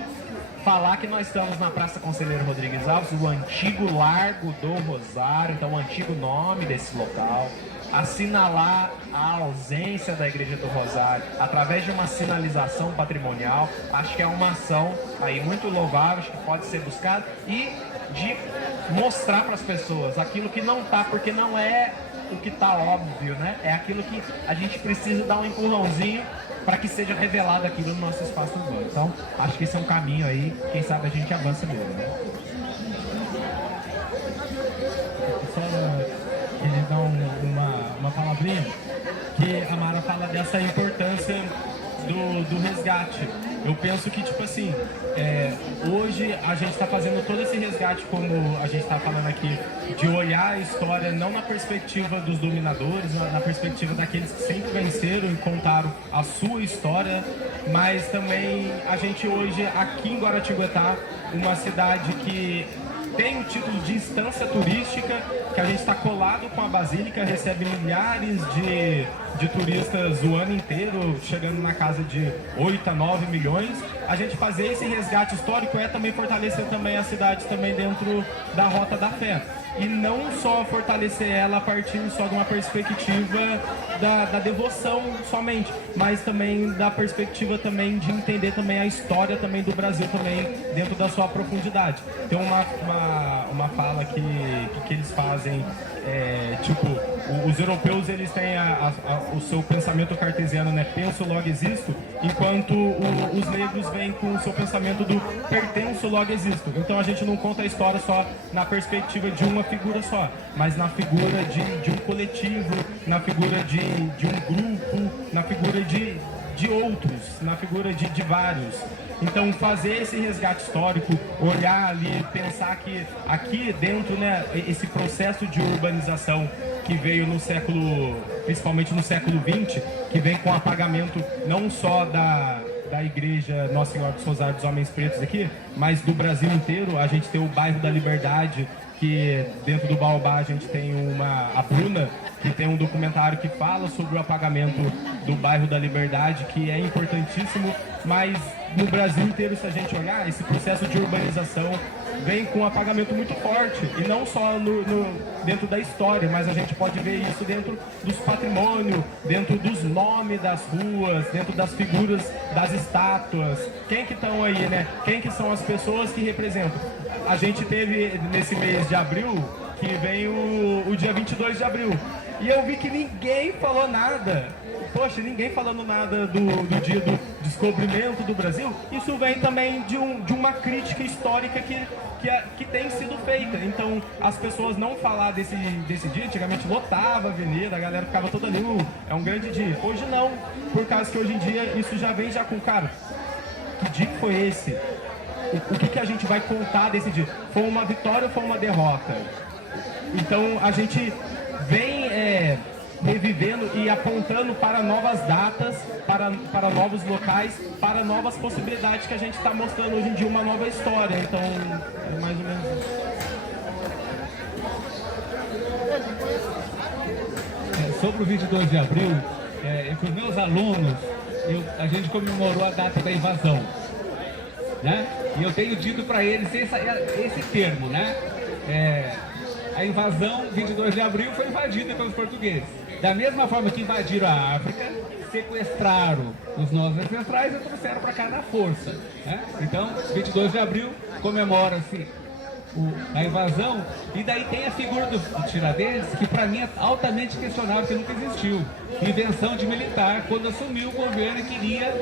falar que nós estamos na Praça Conselheiro Rodrigues Alves, o antigo Largo do Rosário, então o antigo nome desse local, assinalar a ausência da Igreja do Rosário através de uma sinalização patrimonial, acho que é uma ação aí muito louvável, acho que pode ser buscada, e de mostrar para as pessoas aquilo que não está, porque não é o que está óbvio, né? É aquilo que a gente precisa dar um empurrãozinho para que seja revelado aquilo no nosso espaço urbano. Então, acho que esse é um caminho aí, quem sabe a gente avança nele, né? Só queria dar uma palavrinha, que a Mara fala dessa importância do resgate. Eu penso que, tipo assim, hoje a gente está fazendo todo esse resgate, como a gente está falando aqui, de olhar a história não na perspectiva dos dominadores, na perspectiva daqueles que sempre venceram e contaram a sua história, mas também a gente hoje, aqui em Guaratinguetá, uma cidade que tem o título de instância turística, que a gente está colado com a Basílica, recebe milhares de turistas o ano inteiro, chegando na casa de 8 a 9 milhões. A gente fazer esse resgate histórico é também fortalecer também a cidade também dentro da Rota da Fé. E não só fortalecer ela a partir só de uma perspectiva da devoção somente, mas também da perspectiva também de entender também a história também do Brasil também dentro da sua profundidade. Tem uma fala que eles fazem, tipo, os europeus eles têm o seu pensamento cartesiano, né? Penso, logo existo, enquanto os negros vêm com o seu pensamento do pertenço, logo existo. Então a gente não conta a história só na perspectiva de uma figura só, mas na figura de um coletivo, na figura de um grupo, na figura de outros, na figura de vários. Então fazer esse resgate histórico, olhar ali, pensar que aqui dentro, né, esse processo de urbanização que veio no século, principalmente no século XX, que vem com o apagamento não só da igreja Nossa Senhora dos Rosários dos Homens Pretos aqui, mas do Brasil inteiro. A gente tem o bairro da Liberdade, que dentro do Baobá a gente tem a Bruna, que tem um documentário que fala sobre o apagamento do bairro da Liberdade, que é importantíssimo, mas no Brasil inteiro, se a gente olhar, esse processo de urbanização vem com um apagamento muito forte, e não só dentro da história, mas a gente pode ver isso dentro dos patrimônios, dentro dos nomes das ruas, dentro das figuras das estátuas. Quem que estão aí, né? Quem que são as pessoas que representam? A gente teve nesse mês de abril, que vem o dia 22 de abril, e eu vi que ninguém falou nada. Poxa, ninguém falando nada do dia do descobrimento do Brasil. Isso vem também de uma crítica histórica que tem sido feita. Então, as pessoas não falar desse dia, antigamente lotava a avenida, a galera ficava toda ali, é um grande dia. Hoje não, por causa que hoje em dia isso já vem com, cara, que dia que foi esse? O que a gente vai contar desse dia? Foi uma vitória ou foi uma derrota? Então, a gente vem revivendo e apontando para novas datas, para novos locais, para novas possibilidades que a gente está mostrando hoje em dia, uma nova história. Então, é mais ou menos isso. Sobre o 22 de abril, com os meus alunos, a gente comemorou a data da invasão, né? E eu tenho dito para eles esse termo, né? A invasão, 22 de abril, foi invadida pelos portugueses. Da mesma forma que invadiram a África, sequestraram os nossos ancestrais e trouxeram para cá na força, né? Então, 22 de abril comemora-se a invasão, e daí tem a figura do Tiradentes, que para mim é altamente questionável, que nunca existiu. Invenção de militar, quando assumiu o governo e queria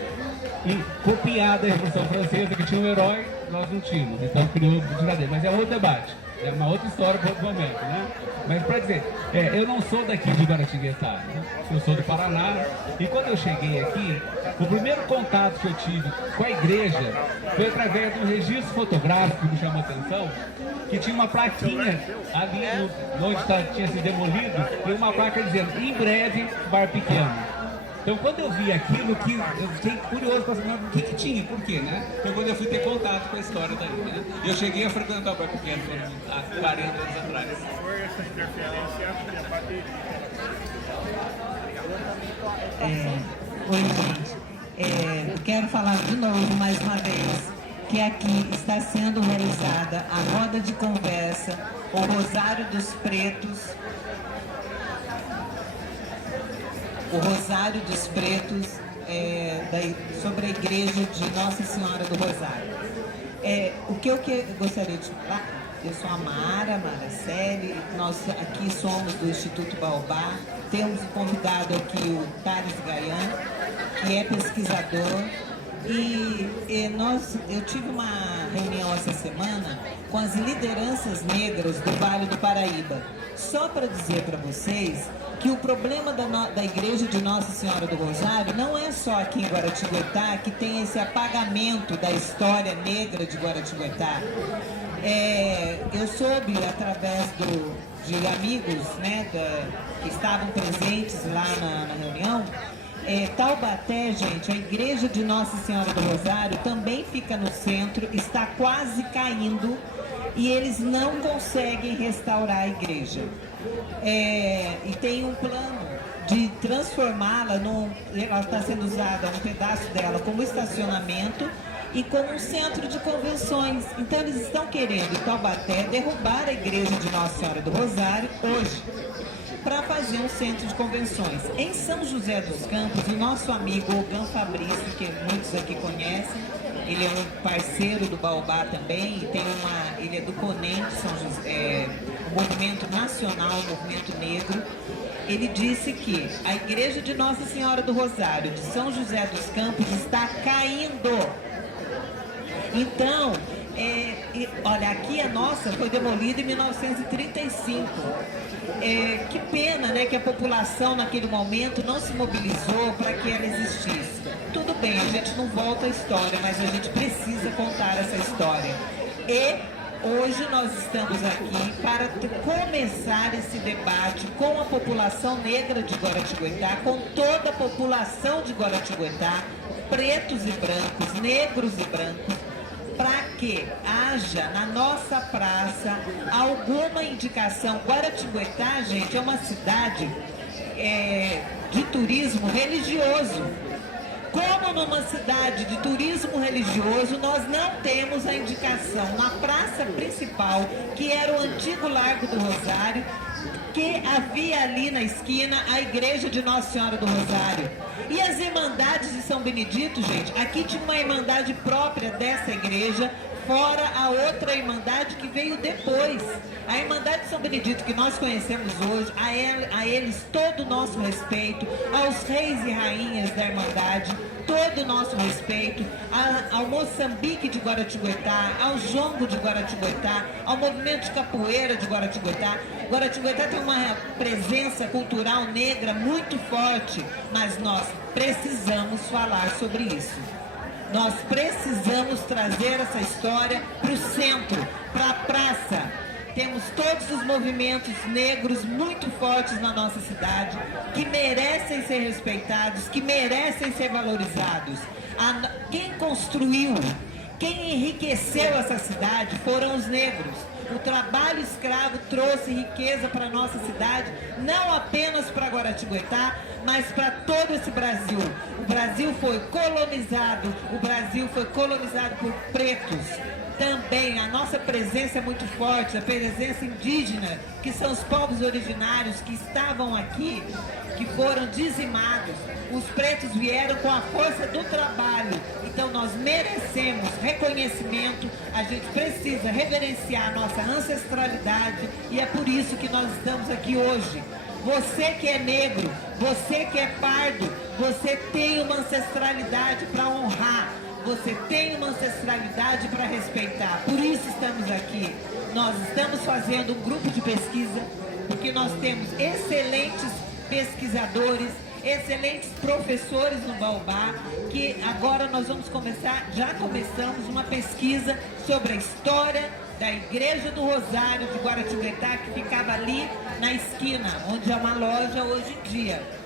copiar da Revolução Francesa, que tinha um herói, nós não tínhamos. Então criou o Tiradentes, mas é outro debate. É uma outra história para outro momento, né? Mas para dizer, eu não sou daqui de Guaratinguetá, né? Eu sou do Paraná, e quando eu cheguei aqui, o primeiro contato que eu tive com a igreja foi através de um registro fotográfico que me chamou a atenção, que tinha uma plaquinha ali onde tinha sido demolido, e uma placa dizendo, em breve, bar pequeno. Então, quando eu vi aquilo, eu fiquei curioso para saber o que tinha, por quê, né? Então, quando eu fui ter contato com a história daí, né? Eu cheguei a frequentar o bar pequeno há 40 anos atrás. Oi, gente. Eu quero falar de novo, mais uma vez, que aqui está sendo realizada a roda de conversa, o Rosário dos Pretos, sobre a igreja de Nossa Senhora do Rosário. O que eu gostaria de falar, eu sou a Mara Celi, nós aqui somos do Instituto Baobá, temos convidado aqui o Thales Gayan, que é pesquisador, eu tive uma reunião essa semana com as lideranças negras do Vale do Paraíba, só para dizer para vocês que o problema da igreja de Nossa Senhora do Rosário não é só aqui em Guaratinguetá, que tem esse apagamento da história negra de Guaratinguetá. Eu soube, através de amigos, né, que estavam presentes lá na reunião, Taubaté, gente, a igreja de Nossa Senhora do Rosário também fica no centro, está quase caindo. e eles não conseguem restaurar a igreja. E tem um plano de transformá-la, ela está sendo usada, um pedaço dela, como estacionamento e como um centro de convenções. Então eles estão querendo, em Taubaté, derrubar a igreja de Nossa Senhora do Rosário hoje, para fazer um centro de convenções. Em São José dos Campos, o nosso amigo Ogan Fabrício, que muitos aqui conhecem, ele é um parceiro do Baobá também, e ele é do CONEM, São José, o movimento nacional, o movimento negro. Ele disse que a igreja de Nossa Senhora do Rosário, de São José dos Campos, está caindo. Então, olha, aqui a nossa foi demolida em 1935. Que pena, né, que a população naquele momento não se mobilizou para que ela existisse. Tudo bem, a gente não volta à história, mas a gente precisa contar essa história. E hoje nós estamos aqui para começar esse debate com a população negra de Guaratinguetá, com toda a população de Guaratinguetá, pretos e brancos, negros e brancos, para que haja na nossa praça alguma indicação. Guaratinguetá, gente, é uma cidade de turismo religioso. Como numa cidade de turismo religioso, nós não temos a indicação na praça principal, que era o antigo Largo do Rosário, que havia ali na esquina a igreja de Nossa Senhora do Rosário. E as irmandades de São Benedito, gente, aqui tinha uma irmandade própria dessa igreja, fora a outra irmandade que veio depois. A Irmandade de São Benedito que nós conhecemos hoje, a eles todo o nosso respeito, aos reis e rainhas da Irmandade, todo o nosso respeito, ao Moçambique de Guaratinguetá, ao Jongo de Guaratinguetá, ao movimento de capoeira de Guaratinguetá. Guaratinguetá tem uma presença cultural negra muito forte, mas nós precisamos falar sobre isso. Nós precisamos trazer essa história para o centro, para a praça. Temos todos os movimentos negros muito fortes na nossa cidade, que merecem ser respeitados, que merecem ser valorizados. Quem construiu, quem enriqueceu essa cidade foram os negros. O trabalho escravo trouxe riqueza para a nossa cidade, não apenas para Guaratinguetá, mas para todo esse Brasil. O Brasil foi colonizado por pretos. Também a nossa presença é muito forte, a presença indígena, que são os povos originários que estavam aqui, que foram dizimados. Os pretos vieram com a força do trabalho. Então nós merecemos reconhecimento, a gente precisa reverenciar a nossa ancestralidade e é por isso que nós estamos aqui hoje. Você que é negro, você que é pardo, você tem uma ancestralidade para honrar. Você tem uma ancestralidade para respeitar. Por isso estamos aqui. Nós estamos fazendo um grupo de pesquisa, porque nós temos excelentes pesquisadores, excelentes professores no Baobá, que agora nós vamos começar, já começamos uma pesquisa sobre a história da Igreja do Rosário de Guaratinguetá, que ficava ali na esquina, onde é uma loja hoje em dia.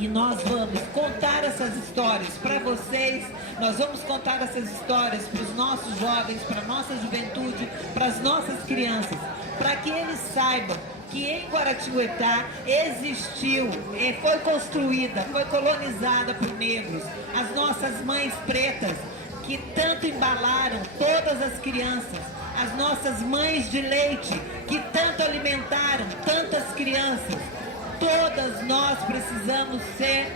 E nós vamos contar essas histórias para vocês, nós vamos contar essas histórias para os nossos jovens, para a nossa juventude, para as nossas crianças, para que eles saibam que em Guaratinguetá existiu, foi construída, foi colonizada por negros, as nossas mães pretas, que tanto embalaram todas as crianças, as nossas mães de leite, que tanto alimentaram tantas crianças. Todas nós precisamos ser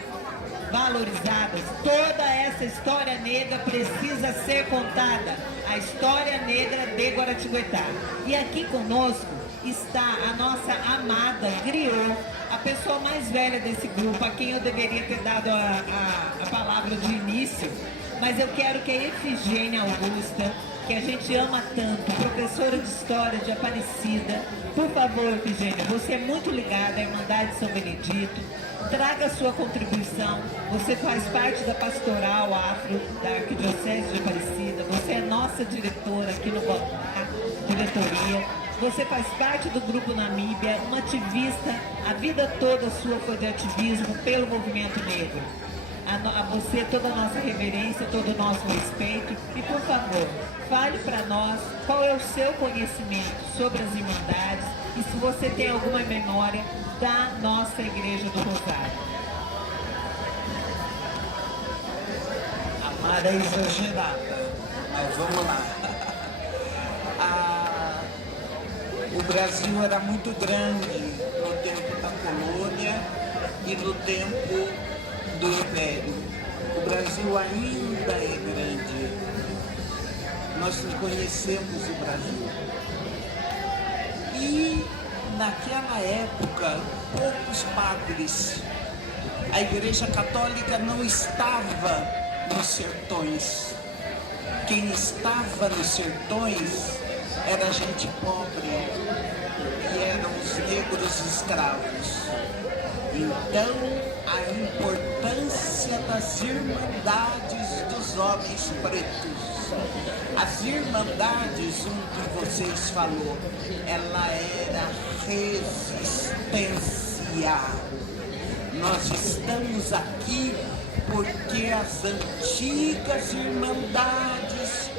valorizadas. Toda essa história negra precisa ser contada. A história negra de Guaratinguetá. E aqui conosco está a nossa amada griot, a pessoa mais velha desse grupo, a quem eu deveria ter dado a palavra de início. Mas eu quero que a Efigênia Augusta, que a gente ama tanto, professora de História de Aparecida, por favor, Efigênia, você é muito ligada à Irmandade de São Benedito, traga a sua contribuição. Você faz parte da Pastoral Afro da Arquidiocese de Aparecida, você é nossa diretora aqui no Baobá, diretoria, você faz parte do Grupo Namíbia, uma ativista, a vida toda sua foi de ativismo pelo movimento negro. a você toda a nossa reverência, todo o nosso respeito e, por favor, fale para nós qual é o seu conhecimento sobre as Irmandades e se você tem alguma memória da nossa Igreja do Rosário. Amada é exagerada, mas vamos lá. O Brasil era muito grande no tempo da colônia e no tempo do Império. O Brasil ainda é grande. Nós conhecemos o Brasil. E naquela época, poucos padres. A Igreja Católica não estava nos sertões. Quem estava nos sertões era gente pobre e eram os negros escravos. Então, a importância das irmandades dos homens pretos. As irmandades, um de vocês falou, ela era resistência. Nós estamos aqui porque as antigas irmandades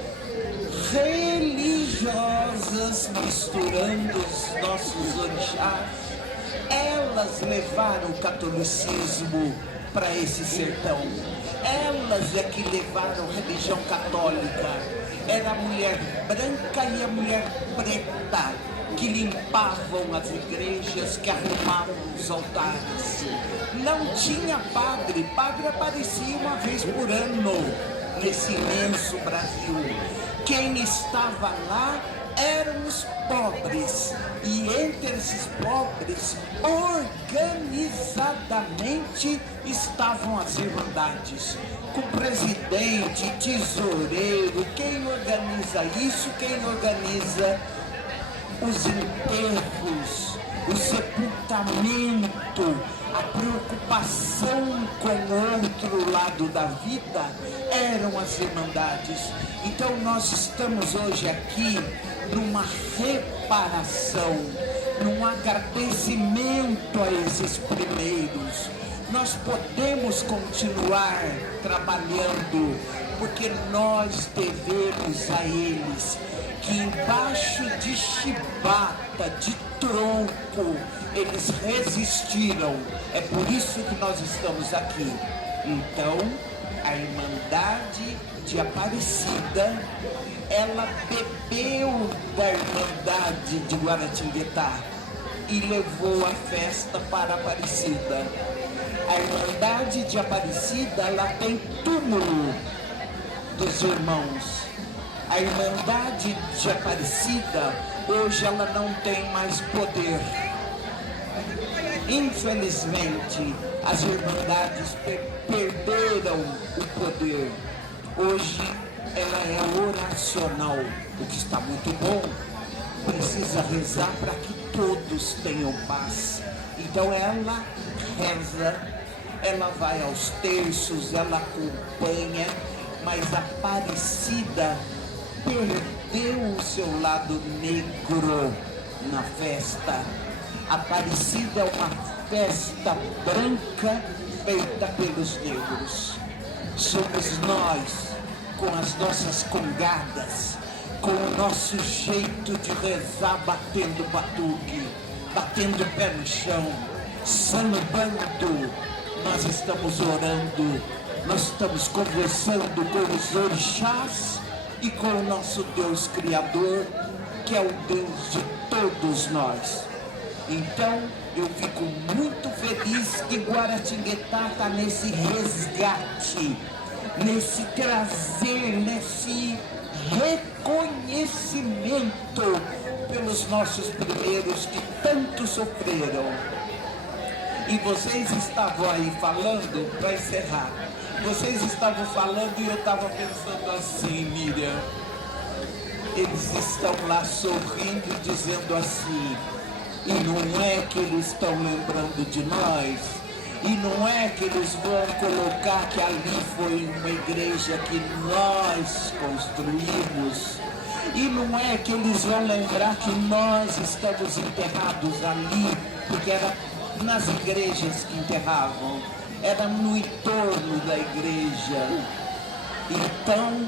religiosas, misturando os nossos orixás, elas levaram o catolicismo para esse sertão. Elas é que levaram a religião católica. Era a mulher branca e a mulher preta que limpavam as igrejas, que arrumavam os altares. Não tinha padre. Padre aparecia uma vez por ano nesse imenso Brasil. Quem estava lá eram os pobres, e entre esses pobres, organizadamente, estavam as irmandades, com presidente, tesoureiro. Quem organiza isso? Quem organiza os enterros, o sepultamento, a preocupação com o outro lado da vida eram as irmandades. Então nós estamos hoje aqui numa reparação, num agradecimento a esses primeiros. Nós podemos continuar trabalhando, porque nós devemos a eles que embaixo de chibata, de tronco, eles resistiram. É por isso que nós estamos aqui. Então, a Irmandade de Aparecida, ela bebeu da Irmandade de Guaratinguetá e levou a festa para Aparecida. A Irmandade de Aparecida, ela tem túmulo dos irmãos. A Irmandade de Aparecida, hoje ela não tem mais poder. Infelizmente, as Irmandades perderam o poder. Hoje ela é oracional, o que está muito bom. Precisa rezar para que todos tenham paz. Então ela reza, ela vai aos terços, ela acompanha, mas a Aparecida perdeu o seu lado negro na festa. A Aparecida é uma festa branca feita pelos negros. Somos nós, com as nossas congadas, com o nosso jeito de rezar, batendo batuque, batendo o pé no chão, sambando. Nós estamos orando, nós estamos conversando com os orixás e com o nosso Deus Criador, que é o Deus de todos nós. Então, eu fico muito feliz que Guaratinguetá está nesse resgate, nesse trazer, nesse reconhecimento pelos nossos primeiros que tanto sofreram. E vocês estavam aí falando, para encerrar, vocês estavam falando e eu estava pensando assim, Miriam, eles estão lá sorrindo, dizendo assim, e não é que eles estão lembrando de nós, e não é que eles vão colocar que ali foi uma igreja que nós construímos, e não é que eles vão lembrar que nós estamos enterrados ali, porque era nas igrejas que enterravam. era no entorno da igreja. Então,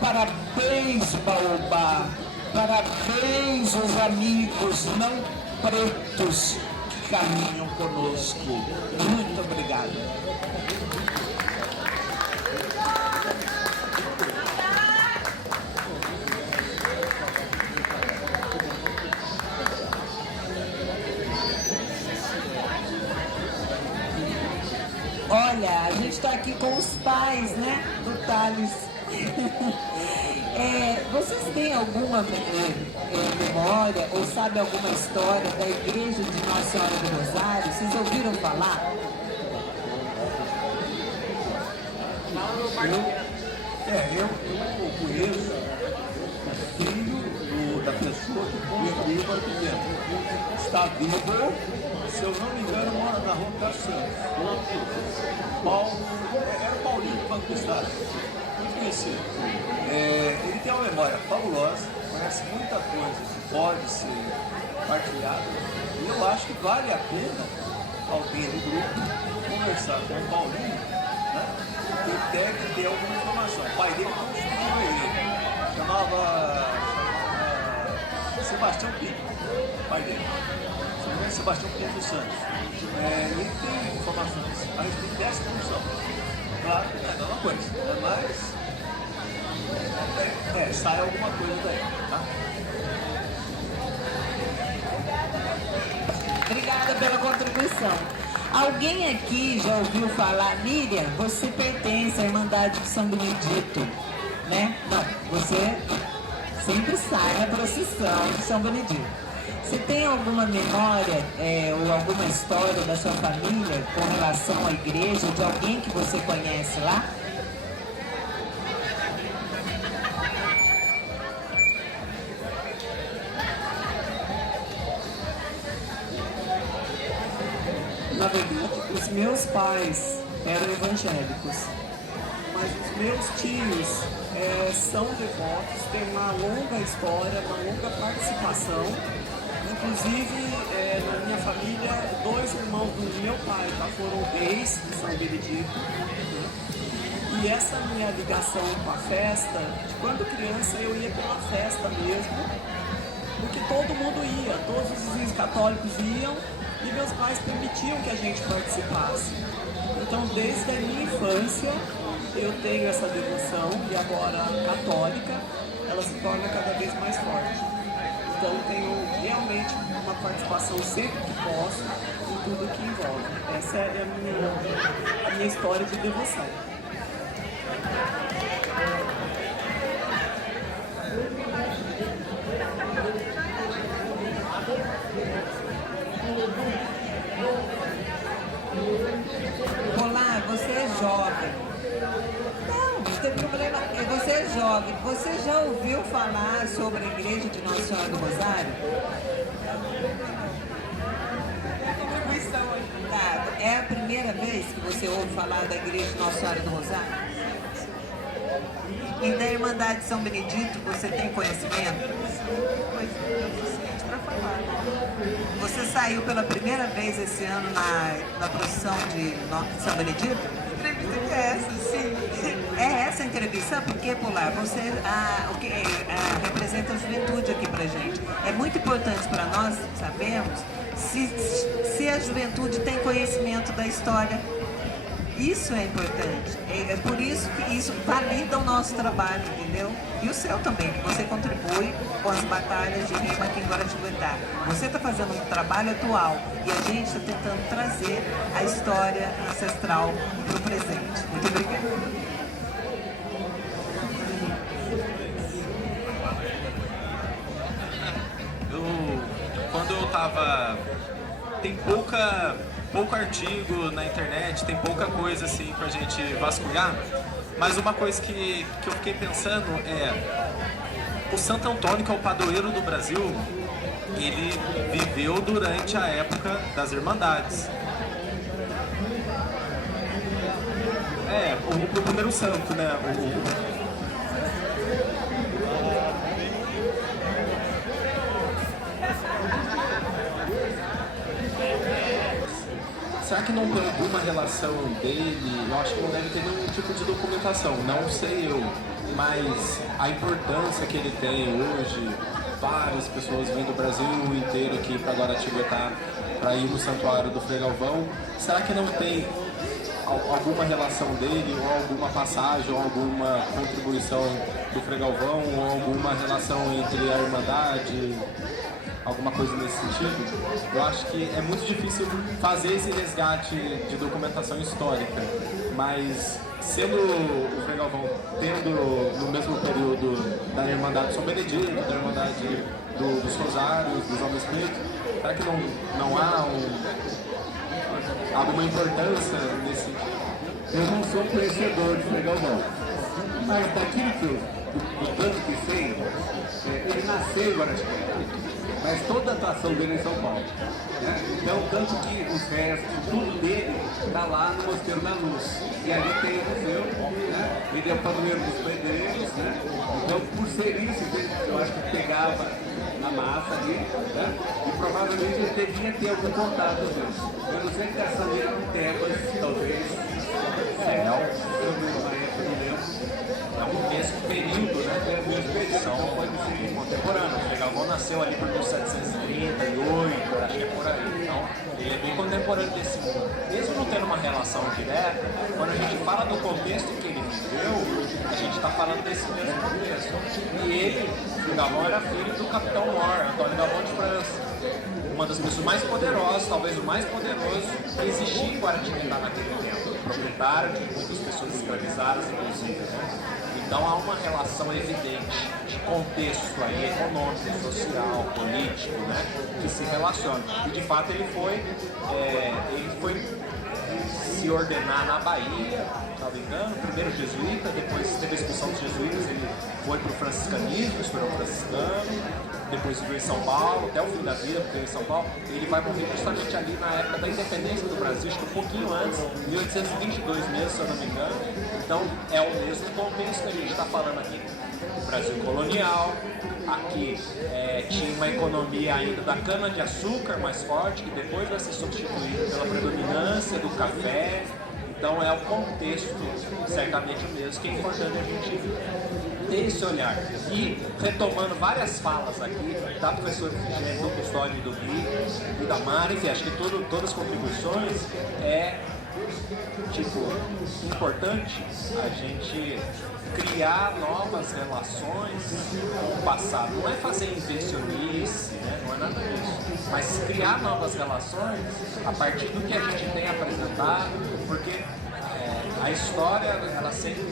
parabéns, Baobá, parabéns os amigos não pretos que caminham conosco. Muito obrigado. Olha, a gente está aqui com os pais, né, do Thales. Vocês têm alguma memória ou sabem alguma história da igreja de Nossa Senhora do Rosário? Vocês ouviram falar? Eu conheço o filho da pessoa que construiu o Barquilhão. Está vivo, se eu não me engano, mora na rua Castanhos. Paulo, era o Paulinho do Banco do Estado, muito conhecido. Ele tem uma memória fabulosa, conhece muita coisa que pode ser partilhada, e eu acho que vale a pena alguém do grupo conversar com o Paulinho, né? E deve ter alguma informação. O pai dele construiu ele, chamava Sebastião Pinto, o pai dele. Sebastião Pinto dos Santos. E ele tem informações a respeito dessa função. Claro, não é a mesma coisa, mas sai alguma coisa daí, tá? Obrigada pela contribuição. Alguém aqui já ouviu falar, Miriam, você pertence à Irmandade de São Benedito, né? Não, você sempre sai na procissão de São Benedito. Você tem alguma memória ou alguma história da sua família com relação à igreja, de alguém que você conhece lá? Na verdade, os meus pais eram evangélicos, mas os meus tios são devotos, têm uma longa história, uma longa participação. Inclusive, na minha família, 2 irmãos do meu pai foram reis de São Benedito. Né? E essa minha ligação com a festa, quando criança eu ia pela festa mesmo, porque todo mundo ia, todos os vizinhos católicos iam e meus pais permitiam que a gente participasse. Então, desde a minha infância, eu tenho essa devoção e agora católica, ela se torna cada vez mais forte. Então, tenho realmente uma participação sempre que posso em tudo que envolve. Essa é a minha história de devoção. Olá, você é jovem. Não tem problema, você é jovem. Você já ouviu falar sobre a igreja de Nossa Senhora do Rosário? Tá, é a primeira vez que você ouve falar da igreja de Nossa Senhora do Rosário? E da Irmandade de São Benedito, você tem conhecimento? Você saiu pela primeira vez esse ano na procissão de São Benedito? Que entrevista que é essa? Sim. É essa a entrevista? Por que, Polar? Você representa a juventude aqui pra gente. É muito importante para nós sabermos se a juventude tem conhecimento da história. Isso é importante. É por isso que isso valida o nosso trabalho, entendeu? E o seu também, que você contribui com as batalhas de rima aqui em Guaratinguetá. Você está fazendo um trabalho atual e a gente está tentando trazer a história ancestral para o presente. Muito obrigada. Quando eu tava... Tem pouco artigo na internet, tem pouca coisa assim pra gente vasculhar, mas uma coisa que eu fiquei pensando o Santo Antônio, que é o padroeiro do Brasil, ele viveu durante a época das Irmandades. O primeiro santo, né? será que não tem alguma relação dele? Eu acho que não deve ter nenhum tipo de documentação, não sei eu, mas a importância que ele tem hoje, várias pessoas vêm do Brasil inteiro aqui para Guaratinguetá para ir no Santuário do Frei Galvão, será que não tem alguma relação dele, ou alguma passagem, ou alguma contribuição do Frei Galvão, ou alguma relação entre a Irmandade, alguma coisa nesse sentido? Eu acho que é muito difícil fazer esse resgate de documentação histórica, mas sendo o Frei Galvão tendo no mesmo período da Irmandade de São Benedito, da Irmandade dos Rosários, dos Homens Pretos, será que não há alguma importância nesse sentido? Eu não sou conhecedor de Frei Galvão, mas daquilo do tanto que sei, ele nasceu em Guaratinguetá, mas toda a atuação dele é em São Paulo. Né? Então, tanto que os restos, tudo dele está lá no Mosteiro da Luz. E ali tem o museu, né? Ele é o padroeiro dos pedreiros, né? Então, por ser isso, eu acho que pegava na massa ali, né? E provavelmente ele devia ter algum contato disso. Eu não sei que essa dele eram Tebas, talvez. É o mesmo período, né? É o mesmo período, São contemporâneos. O Frei Galvão nasceu ali por 1738, acho que é por aí. Então, ele é bem contemporâneo desse mundo. Mesmo não tendo uma relação direta, quando a gente fala do contexto que ele viveu, a gente está falando desse mesmo contexto. E ele, o Frei Galvão, era filho do capitão Mor, Antônio Galvão de França. Uma das pessoas mais poderosas, talvez o mais poderoso que existia em Guaratinguetá naquele tempo. Proprietário de muitas pessoas escravizadas, inclusive. Né? Então há uma relação evidente de contexto aí, econômico, social, político, né, que se relaciona. E de fato ele foi se ordenar na Bahia, se não me engano, primeiro jesuíta, depois teve a expulsão dos jesuítas, ele foi para o franciscanismo, estourou franciscano, depois veio em São Paulo, até o fim da vida, porque em São Paulo, ele vai morrer justamente ali na época da independência do Brasil, acho que um pouquinho antes, 1822 mesmo, se eu não me engano. Então é o mesmo contexto que a gente está falando aqui. O Brasil colonial, aqui tinha uma economia ainda da cana-de-açúcar mais forte, que depois vai ser substituída pela predominância do café. Então é o contexto, certamente mesmo, que é importante a gente ter esse olhar. E retomando várias falas aqui da professora Frigénia, do Custódio e do Gui e da Mari, que acho que todas as contribuições importante a gente criar novas relações com o passado. Não é fazer invencionice, né? Não é nada disso, mas criar novas relações a partir do que a gente tem apresentado, porque a história, ela sempre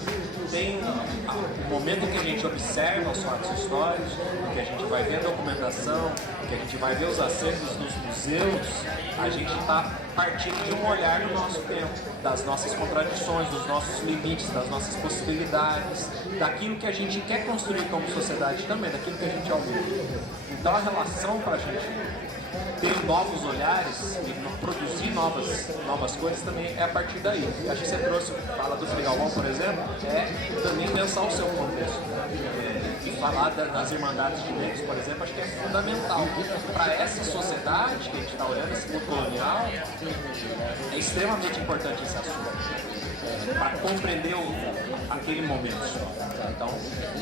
tem um momento que a gente observa os fatos históricos, que a gente vai ver a documentação, que a gente vai ver os acervos dos museus, a gente está partindo de um olhar do nosso tempo, das nossas contradições, dos nossos limites, das nossas possibilidades, daquilo que a gente quer construir como sociedade também, daquilo que a gente almeja. Então a relação para a gente ter novos olhares e produzir novas coisas também é a partir daí. Eu acho que você trouxe, fala do Frei Galvão, por exemplo, também pensar o seu contexto. E falar das Irmandades de Negros, por exemplo, acho que é fundamental. Para essa sociedade que a gente está olhando, esse mundo colonial, é extremamente importante esse assunto. Para compreender aquele momento. Então,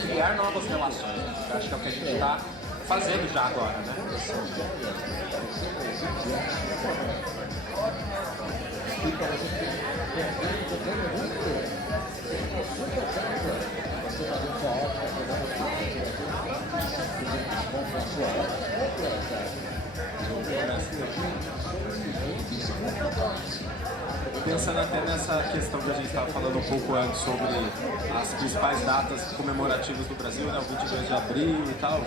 criar novas relações. Eu acho que é o que a gente está fazendo já agora, né? Pensando até nessa questão que a gente estava falando um pouco antes sobre as principais datas comemorativas do Brasil, né, o 22 de abril e tal,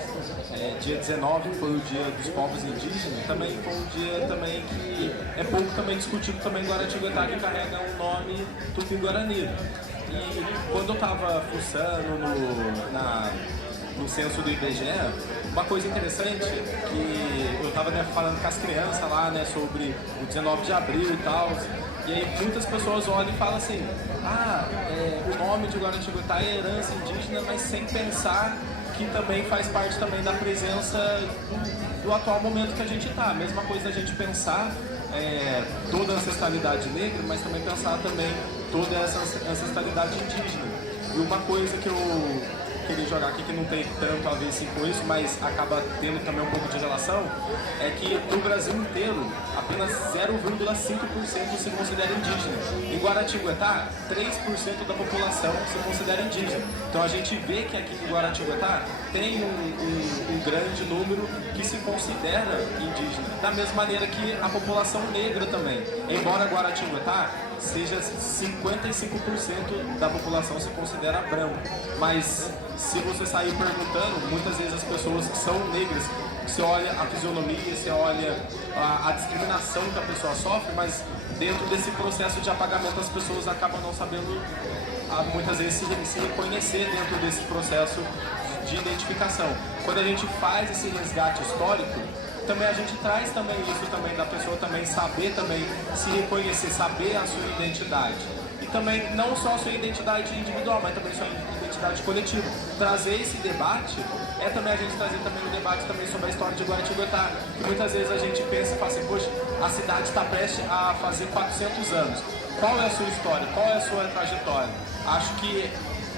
dia 19 foi o dia dos povos indígenas, também foi um dia também que é pouco também discutido também em Guaratinguetá, que carrega o nome Tupi-Guarani. E quando eu estava fuçando no censo do IBGE, uma coisa interessante que eu estava falando com as crianças lá, né, sobre o 19 de abril e tal, e aí muitas pessoas olham e falam assim, o nome de Guaratinguetá é herança indígena, mas sem pensar que também faz parte também da presença do atual momento que a gente está. A mesma coisa a gente pensar toda a ancestralidade negra, mas também pensar também toda essa ancestralidade indígena. E uma coisa que eu queria jogar aqui, que não tem tanto a ver assim, com isso, mas acaba tendo também um pouco de relação, é que no Brasil inteiro, apenas 0,5% se considera indígena. Em Guaratinguetá, 3% da população se considera indígena. Então a gente vê que aqui em Guaratinguetá tem um grande número que se considera indígena, da mesma maneira que a população negra também. Embora Guaratinguetá seja 55% da população se considera branco, mas se você sair perguntando, muitas vezes as pessoas que são negras, você olha a fisionomia, você olha a discriminação que a pessoa sofre, mas dentro desse processo de apagamento as pessoas acabam não sabendo muitas vezes se reconhecer dentro desse processo de identificação. Quando a gente faz esse resgate histórico, também a gente traz também isso também da pessoa também saber também se reconhecer, saber a sua identidade. E também não só a sua identidade individual, mas também a sua identidade coletiva. Trazer esse debate é também a gente trazer também um debate também sobre a história de Guaratinguetá, que muitas vezes a gente pensa e fala assim, poxa, a cidade está prestes a fazer 400 anos. Qual é a sua história? Qual é a sua trajetória? Acho que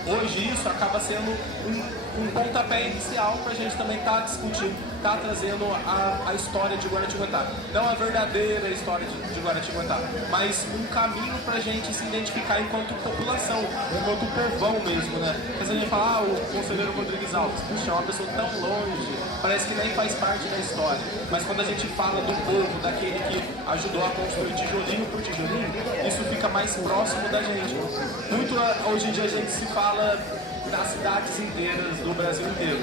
hoje isso acaba sendo um pontapé inicial para a gente também estar discutindo, estar trazendo a história de Guaratinguetá. Não a verdadeira história de Guaratinguetá, mas um caminho para a gente se identificar enquanto população, enquanto povão mesmo, né? Porque se a gente fala, o conselheiro Rodrigues Alves, puxa, é uma pessoa tão longe, parece que nem faz parte da história. Mas quando a gente fala do povo, daquele que ajudou a construir tijolinho por tijolinho, isso fica mais próximo da gente. Muito hoje em dia a gente se fala das cidades inteiras do Brasil inteiro,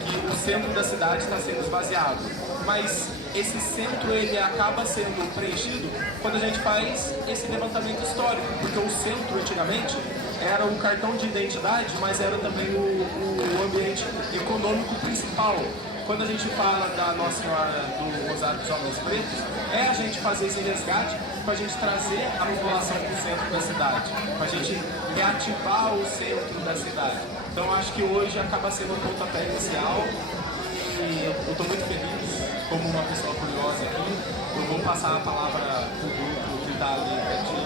que o centro da cidade está sendo esvaziado, mas esse centro ele acaba sendo preenchido quando a gente faz esse levantamento histórico, porque o centro antigamente era o cartão de identidade, mas era também o ambiente econômico principal. Quando a gente fala da Nossa Senhora do Rosário dos Homens Pretos, é a gente fazer esse resgate para a gente trazer a população para o centro da cidade, para a gente reativar o centro da cidade. Então acho que hoje acaba sendo um pontapé inicial e eu estou muito feliz, como uma pessoa curiosa aqui. Eu vou passar a palavra para o grupo que está ali pertinho.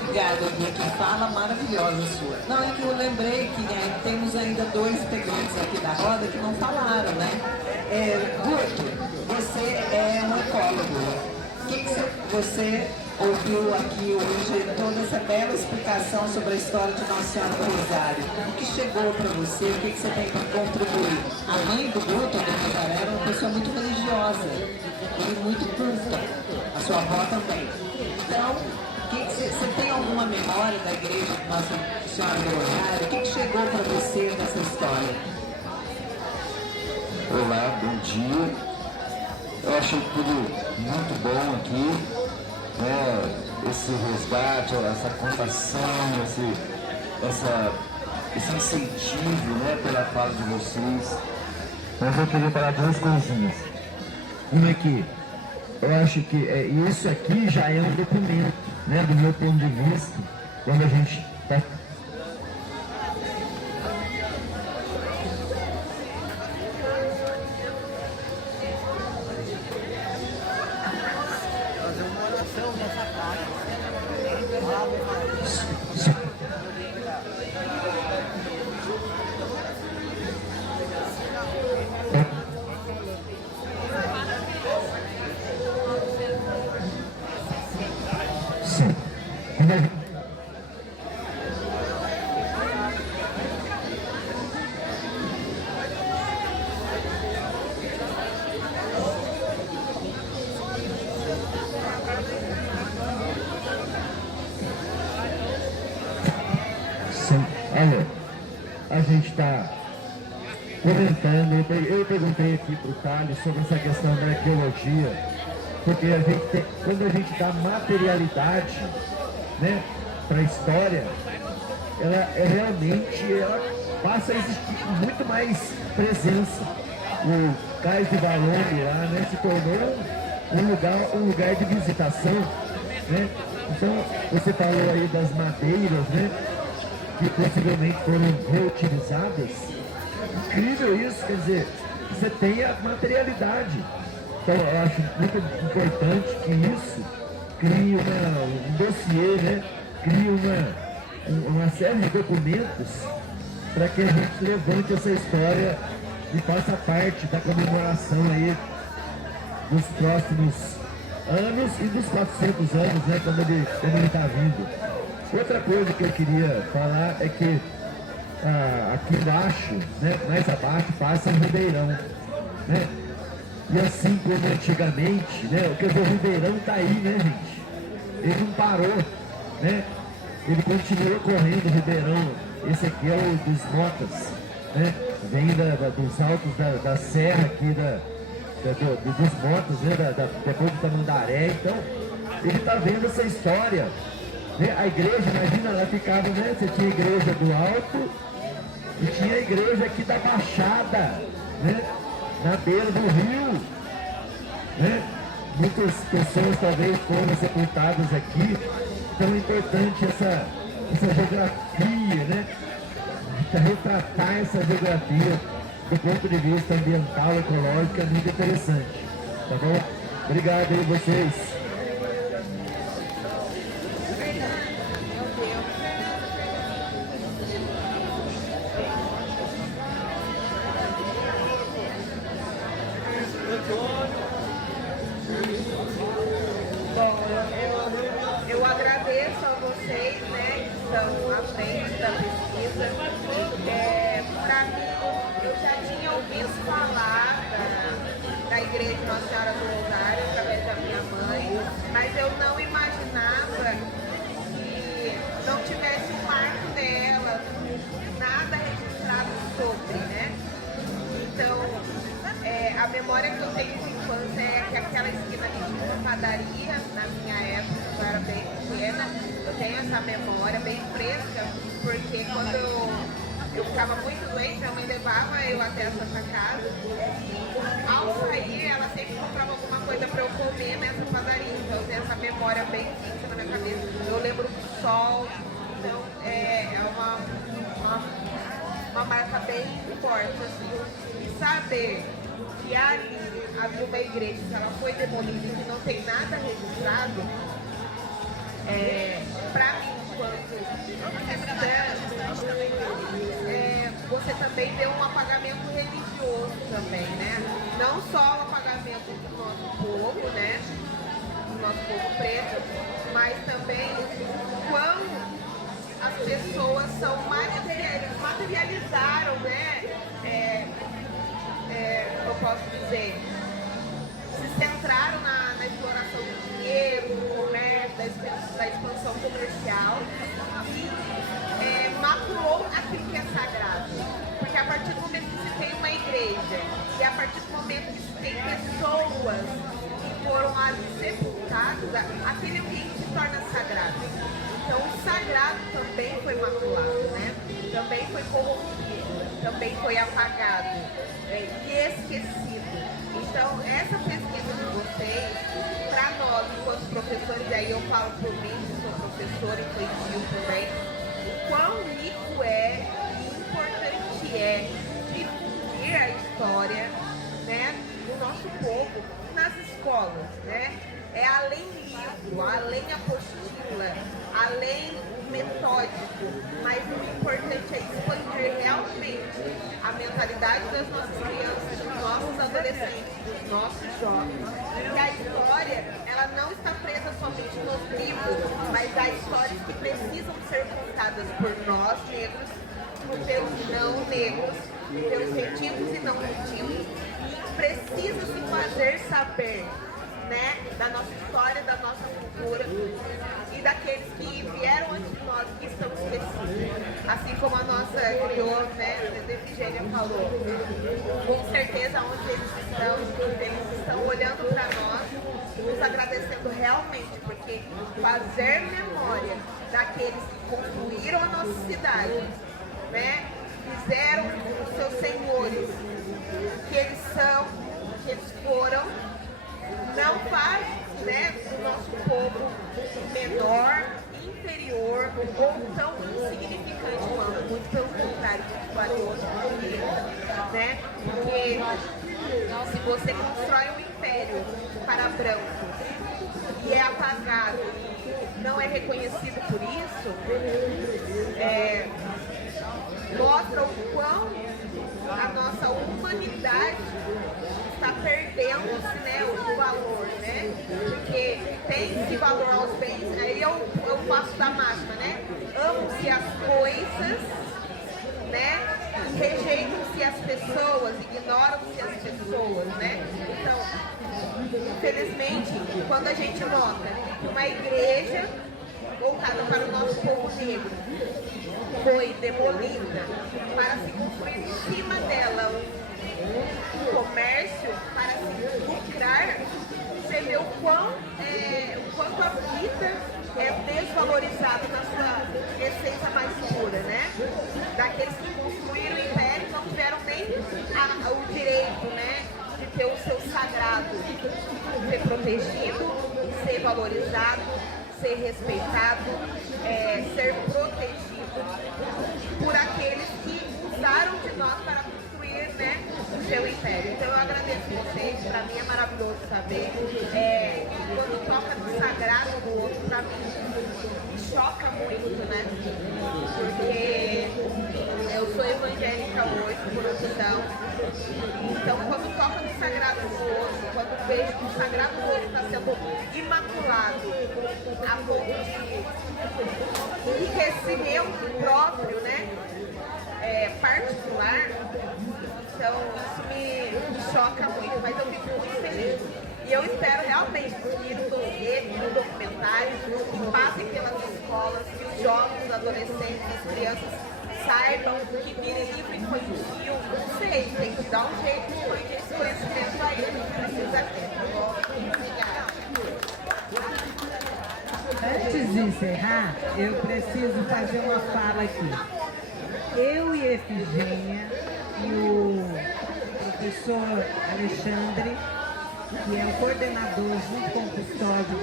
Obrigada, Bia, que fala maravilhosa sua. Não, é que eu lembrei que temos ainda dois integrantes aqui da roda que não falaram, né? Guto, você é um ecólogo. O que você ouviu aqui hoje, toda essa bela explicação sobre a história de Nossa Senhora do Rosário? O que chegou para você? O que você tem para contribuir? A mãe do Guto, a Dona Nazaré, era uma pessoa muito religiosa e muito culta. A sua avó também. Então, você tem alguma memória da igreja de Nossa Senhora do Rosário? O que chegou para você dessa história? Olá, bom dia. Eu achei tudo muito bom aqui, né? Esse resgate, essa contação, esse incentivo, né, pela fala de vocês. Mas eu queria falar duas coisinhas. Uma é que eu acho que isso aqui já é um documento, né, do meu ponto de vista, quando a gente está... Olha, a gente está comentando, eu perguntei aqui para o Thales sobre essa questão da arqueologia, porque quando a gente dá materialidade, né, para a história, ela passa a existir com muito mais presença. O Cais de Valongo lá, né, se tornou um lugar de visitação, né? Então, você falou aí das madeiras, né, que possivelmente foram reutilizadas. Incrível isso, quer dizer, você tenha materialidade. Então eu acho muito importante que isso crie um dossiê, né? Crie uma série de documentos para que a gente levante essa história e faça parte da comemoração aí dos próximos anos e dos 400 anos, né, quando ele está vindo. Outra coisa que eu queria falar é que aqui embaixo, né, mais abaixo, passa um ribeirão, né? E assim como antigamente, né, quer dizer, o ribeirão está aí, né, gente? Ele não parou, né? Ele continua correndo, o ribeirão. Esse aqui é o dos Motas, né? Vem dos altos da serra aqui, dos Motas, né? Depois do Tamandaré. Então, ele está vendo essa história, né? A igreja, imagina, ela ficava, né? Você tinha a igreja do alto e tinha a igreja aqui da Baixada, né? Na beira do rio, né? Muitas pessoas talvez foram sepultadas aqui. Então é importante essa geografia, né? Retratar essa geografia do ponto de vista ambiental, ecológico, é muito interessante. Tá bom? Obrigado aí vocês. Eu agradeço a vocês, né, que estão à frente da pesquisa. Para mim, eu já tinha ouvido falar da Igreja Nossa Senhora do Rosário através da minha mãe, mas eu não imaginava que não tivesse um marco dela, nada registrado sobre, né? Então, a memória que eu tenho de infância é que aquela esquina ali tinha uma padaria, na minha época, eu era bem pequena, eu tenho essa memória bem fresca, porque quando eu ficava muito doente, minha mãe levava eu até a Santa Casa, e ao sair, ela sempre comprava alguma coisa para eu comer nessa padaria, então eu tenho essa memória bem fixa na minha cabeça, eu lembro do sol, então é uma marca bem forte, assim, e saber que ali havia uma igreja que ela foi demolida e que não tem nada registrado, para mim, enquanto você também vê um apagamento religioso também, né? Não só o apagamento do nosso povo, né? Do nosso povo preto, mas também quando as pessoas são materializaram, né? Eu posso dizer, se centraram na exploração do dinheiro, do comércio, da expansão comercial e maculou aquilo que é sagrado. Porque a partir do momento que se tem uma igreja e a partir do momento que se tem pessoas que foram ali sepultadas, aquele ambiente se torna sagrado. Então o sagrado também foi maculado, né? Também foi corrompido, também foi apagado e esquecido. Então essa pesquisa de vocês, para nós, enquanto professores, aí eu falo por mim, que sou professora infantil também, o quão rico é e importante é difundir a história, né, do nosso povo nas escolas, né? É além livro, além apostila, além metódico, mas o importante é expandir realmente a mentalidade das nossas crianças, dos nossos adolescentes, dos nossos jovens. E a história, ela não está presa somente nos livros, mas há histórias que precisam ser contadas por nós negros, pelos não negros, pelos retivos e não retivos, e precisa se fazer saber, né, da nossa história, da nossa cultura e daqueles que vieram antes de nós, que estão esquecidos. Assim como a nossa criou, né, Efigênia falou, com certeza onde eles estão olhando para nós, nos agradecendo realmente, porque fazer memória daqueles que construíram a nossa cidade, né, fizeram os seus senhores, que eles são, que eles foram, não faz, né, do nosso povo menor, inferior ou tão insignificante quanto, muito pelo contrário, muito valioso, né? Porque Se você constrói um império para brancos e é apagado, não é reconhecido por isso, mostra o quão a nossa humanidade está perdendo-se, né, o valor, né? Porque tem-se valor aos bens, aí eu faço da máxima, né? Amam-se as coisas, né? Rejeitam-se as pessoas, ignoram-se as pessoas, né? Então, infelizmente, quando a gente nota que uma igreja voltada para o nosso povo negro foi demolida para se construir em cima dela um comércio para se lucrar, você vê o quanto a vida é desvalorizada na sua essência mais pura, né? Daqueles que construíram o império não tiveram nem o direito, né, de ter o seu sagrado ser protegido, ser valorizado, ser respeitado, ser protegido por aqueles que usaram de nós para construir, né, o seu império. Então eu agradeço vocês, para mim é maravilhoso saber. Quando toca no sagrado do outro, para mim me choca muito, né? Porque eu sou evangélica hoje, por opção. Então quando toca no sagrado do outro, quando vejo que o sagrado do outro está sendo imaculado a ponto de enriquecimento próprio, né? Particular, então isso me choca muito, mas eu fico muito feliz. E eu espero realmente que no documentário que passem pelas escolas, que os jovens, os adolescentes, as crianças saibam que vire livro infantil, não sei, tem que dar um jeito de expandir esse conhecimento aí, a gente precisa ter. Obrigada. Antes de encerrar, eu preciso fazer uma fala aqui. Eu e a Efigênia e o professor Alexandre, que é o coordenador junto com o custódio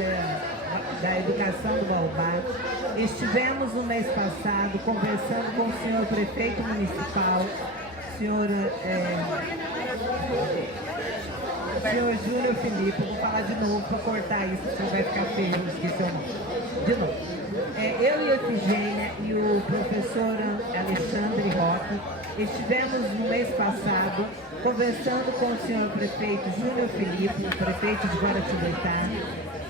da educação do Baobá, estivemos no mês passado conversando com o senhor prefeito municipal, senhor Júnior Filipe. Vou falar de novo para cortar isso, senão vai ficar feio, esqueci o nome. De novo. Eu e a Efigênia e o professor Alexandre Roca estivemos no mês passado conversando com o senhor prefeito Júnior Filipe, o prefeito de Guaratinguetá,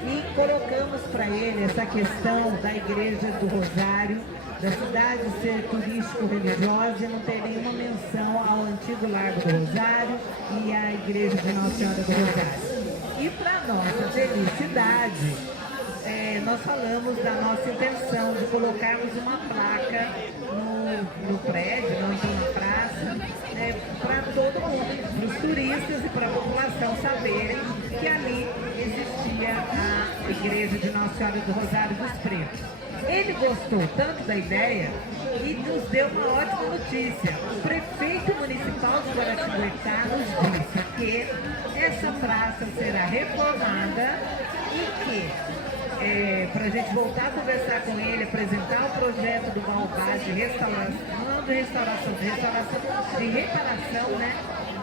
e colocamos para ele essa questão da Igreja do Rosário, da cidade ser turístico-religiosa e não ter nenhuma menção ao antigo Largo do Rosário e à Igreja de Nossa Senhora do Rosário. E para nossa felicidade, nós falamos da nossa intenção de colocarmos uma placa no prédio, não então na praça, para todo mundo, para os turistas e para a população saberem que ali existia a Igreja de Nossa Senhora do Rosário dos Pretos. Ele gostou tanto da ideia e nos deu uma ótima notícia. O prefeito municipal de Guaratinguetá nos disse que essa praça será reformada e que para a gente voltar a conversar com ele, apresentar o projeto do Baobá de restauração, não de restauração, de reparação, né,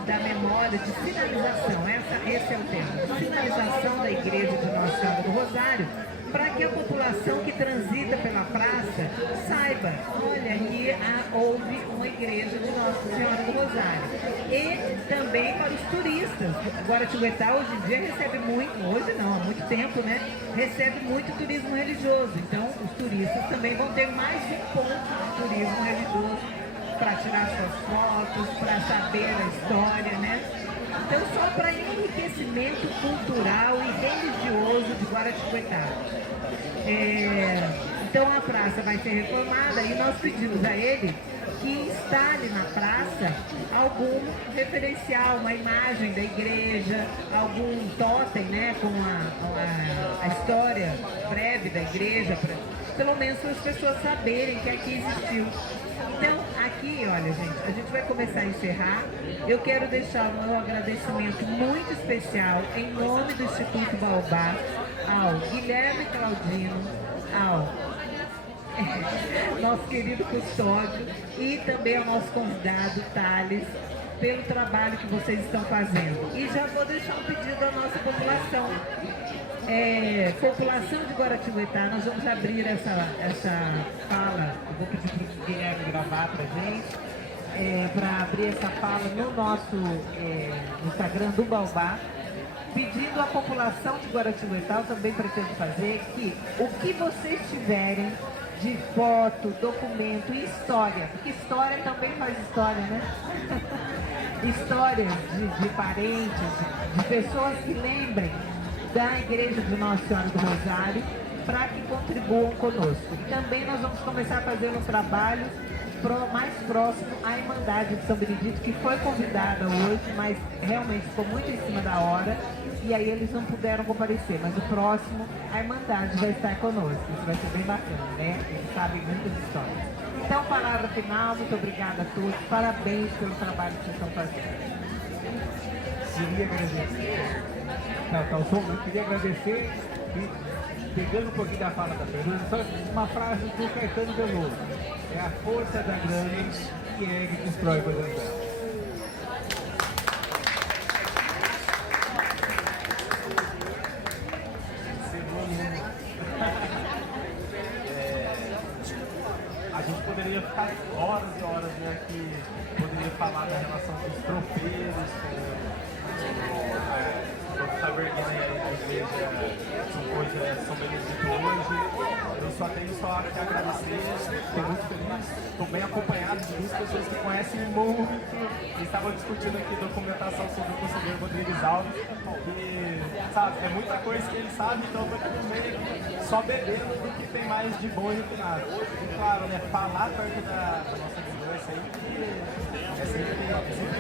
da memória, de sinalização, esse é o tema, sinalização da Igreja de Nossa Senhora do Rosário, para que a população que transita pela praça saiba, olha, aqui houve uma igreja de Nossa Senhora do Rosário. E também para os turistas. Guaratinguetá hoje em dia recebe muito, hoje não, há muito tempo, né? Recebe muito turismo religioso. Então os turistas também vão ter mais um ponto de turismo religioso para tirar suas fotos, para saber a história, né? Então, só para enriquecimento cultural e religioso de Guaratinguetá. Então, a praça vai ser reformada e nós pedimos a ele que instale na praça algum referencial, uma imagem da igreja, algum totem, né, com a história breve da igreja, pelo menos para as pessoas saberem que aqui existiu. Então, aqui, olha, gente, a gente vai começar a encerrar. Eu quero deixar o meu agradecimento muito especial, em nome do Instituto Baobá, ao Guilherme Claudino, ao nosso querido custódio e também ao nosso convidado, Thales, pelo trabalho que vocês estão fazendo. E já vou deixar um pedido à nossa população. População de Guaratinguetá, nós vamos abrir essa fala, eu vou pedir para o Guilherme gravar para a gente, para abrir essa fala no nosso Instagram do Baobá, pedindo à população de Guaratinguetá, eu também pretendo fazer, que o que vocês tiverem de foto, documento e história, porque história também faz história, né? Histórias de parentes, de pessoas que lembrem da Igreja de Nossa Senhora do Rosário, para que contribuam conosco. E também nós vamos começar a fazer um trabalho mais próximo à Irmandade de São Benedito, que foi convidada hoje, mas realmente ficou muito em cima da hora, e aí eles não puderam comparecer, mas o próximo, a Irmandade vai estar conosco. Isso vai ser bem bacana, né? Eles sabem muitas histórias. Então, palavra final, muito obrigada a todos, parabéns pelo trabalho que vocês estão fazendo. Queria agradecer. Eu queria agradecer e, pegando um pouquinho da fala da Fernanda, só uma frase do Caetano Veloso: é a força da grana que ergue e destrói coisas belas. A gente poderia ficar horas e horas, né, aqui, poderia falar da relação dos tropeiros com está erguendo a igreja hoje, São Benedito hoje. Eu só tenho que agradecer, estou muito feliz, estou bem acompanhado de duas pessoas que conhecem muito e estavam discutindo aqui documentação sobre o conselheiro Rodrigues Alves, que, sabe, é muita coisa que ele sabe, então eu estou aqui no meio só bebendo do que tem mais de bom e refinado. E claro, né, falar perto da nossa liderança aí, que é sempre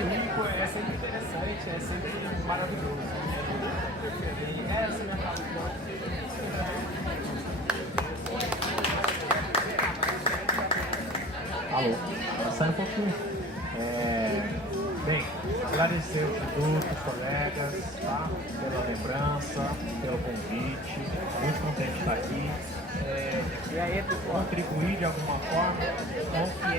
único, é sempre interessante, é sempre maravilhoso. E essa é a minha fala. Alô, sai um pouquinho. Bem, agradecer os produtos, os colegas, tá? Pela lembrança, pelo convite, muito contente de estar aqui. E aí, contribuir de alguma forma com o que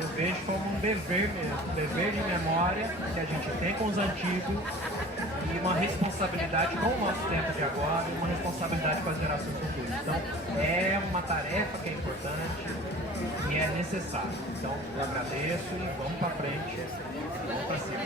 eu vejo como um dever mesmo, um dever de memória que a gente tem com os antigos e uma responsabilidade com o nosso tempo de agora e uma responsabilidade com as gerações futuras. Então, é uma tarefa que é importante e é necessário. Então, eu agradeço e vamos para frente, vamos para cima.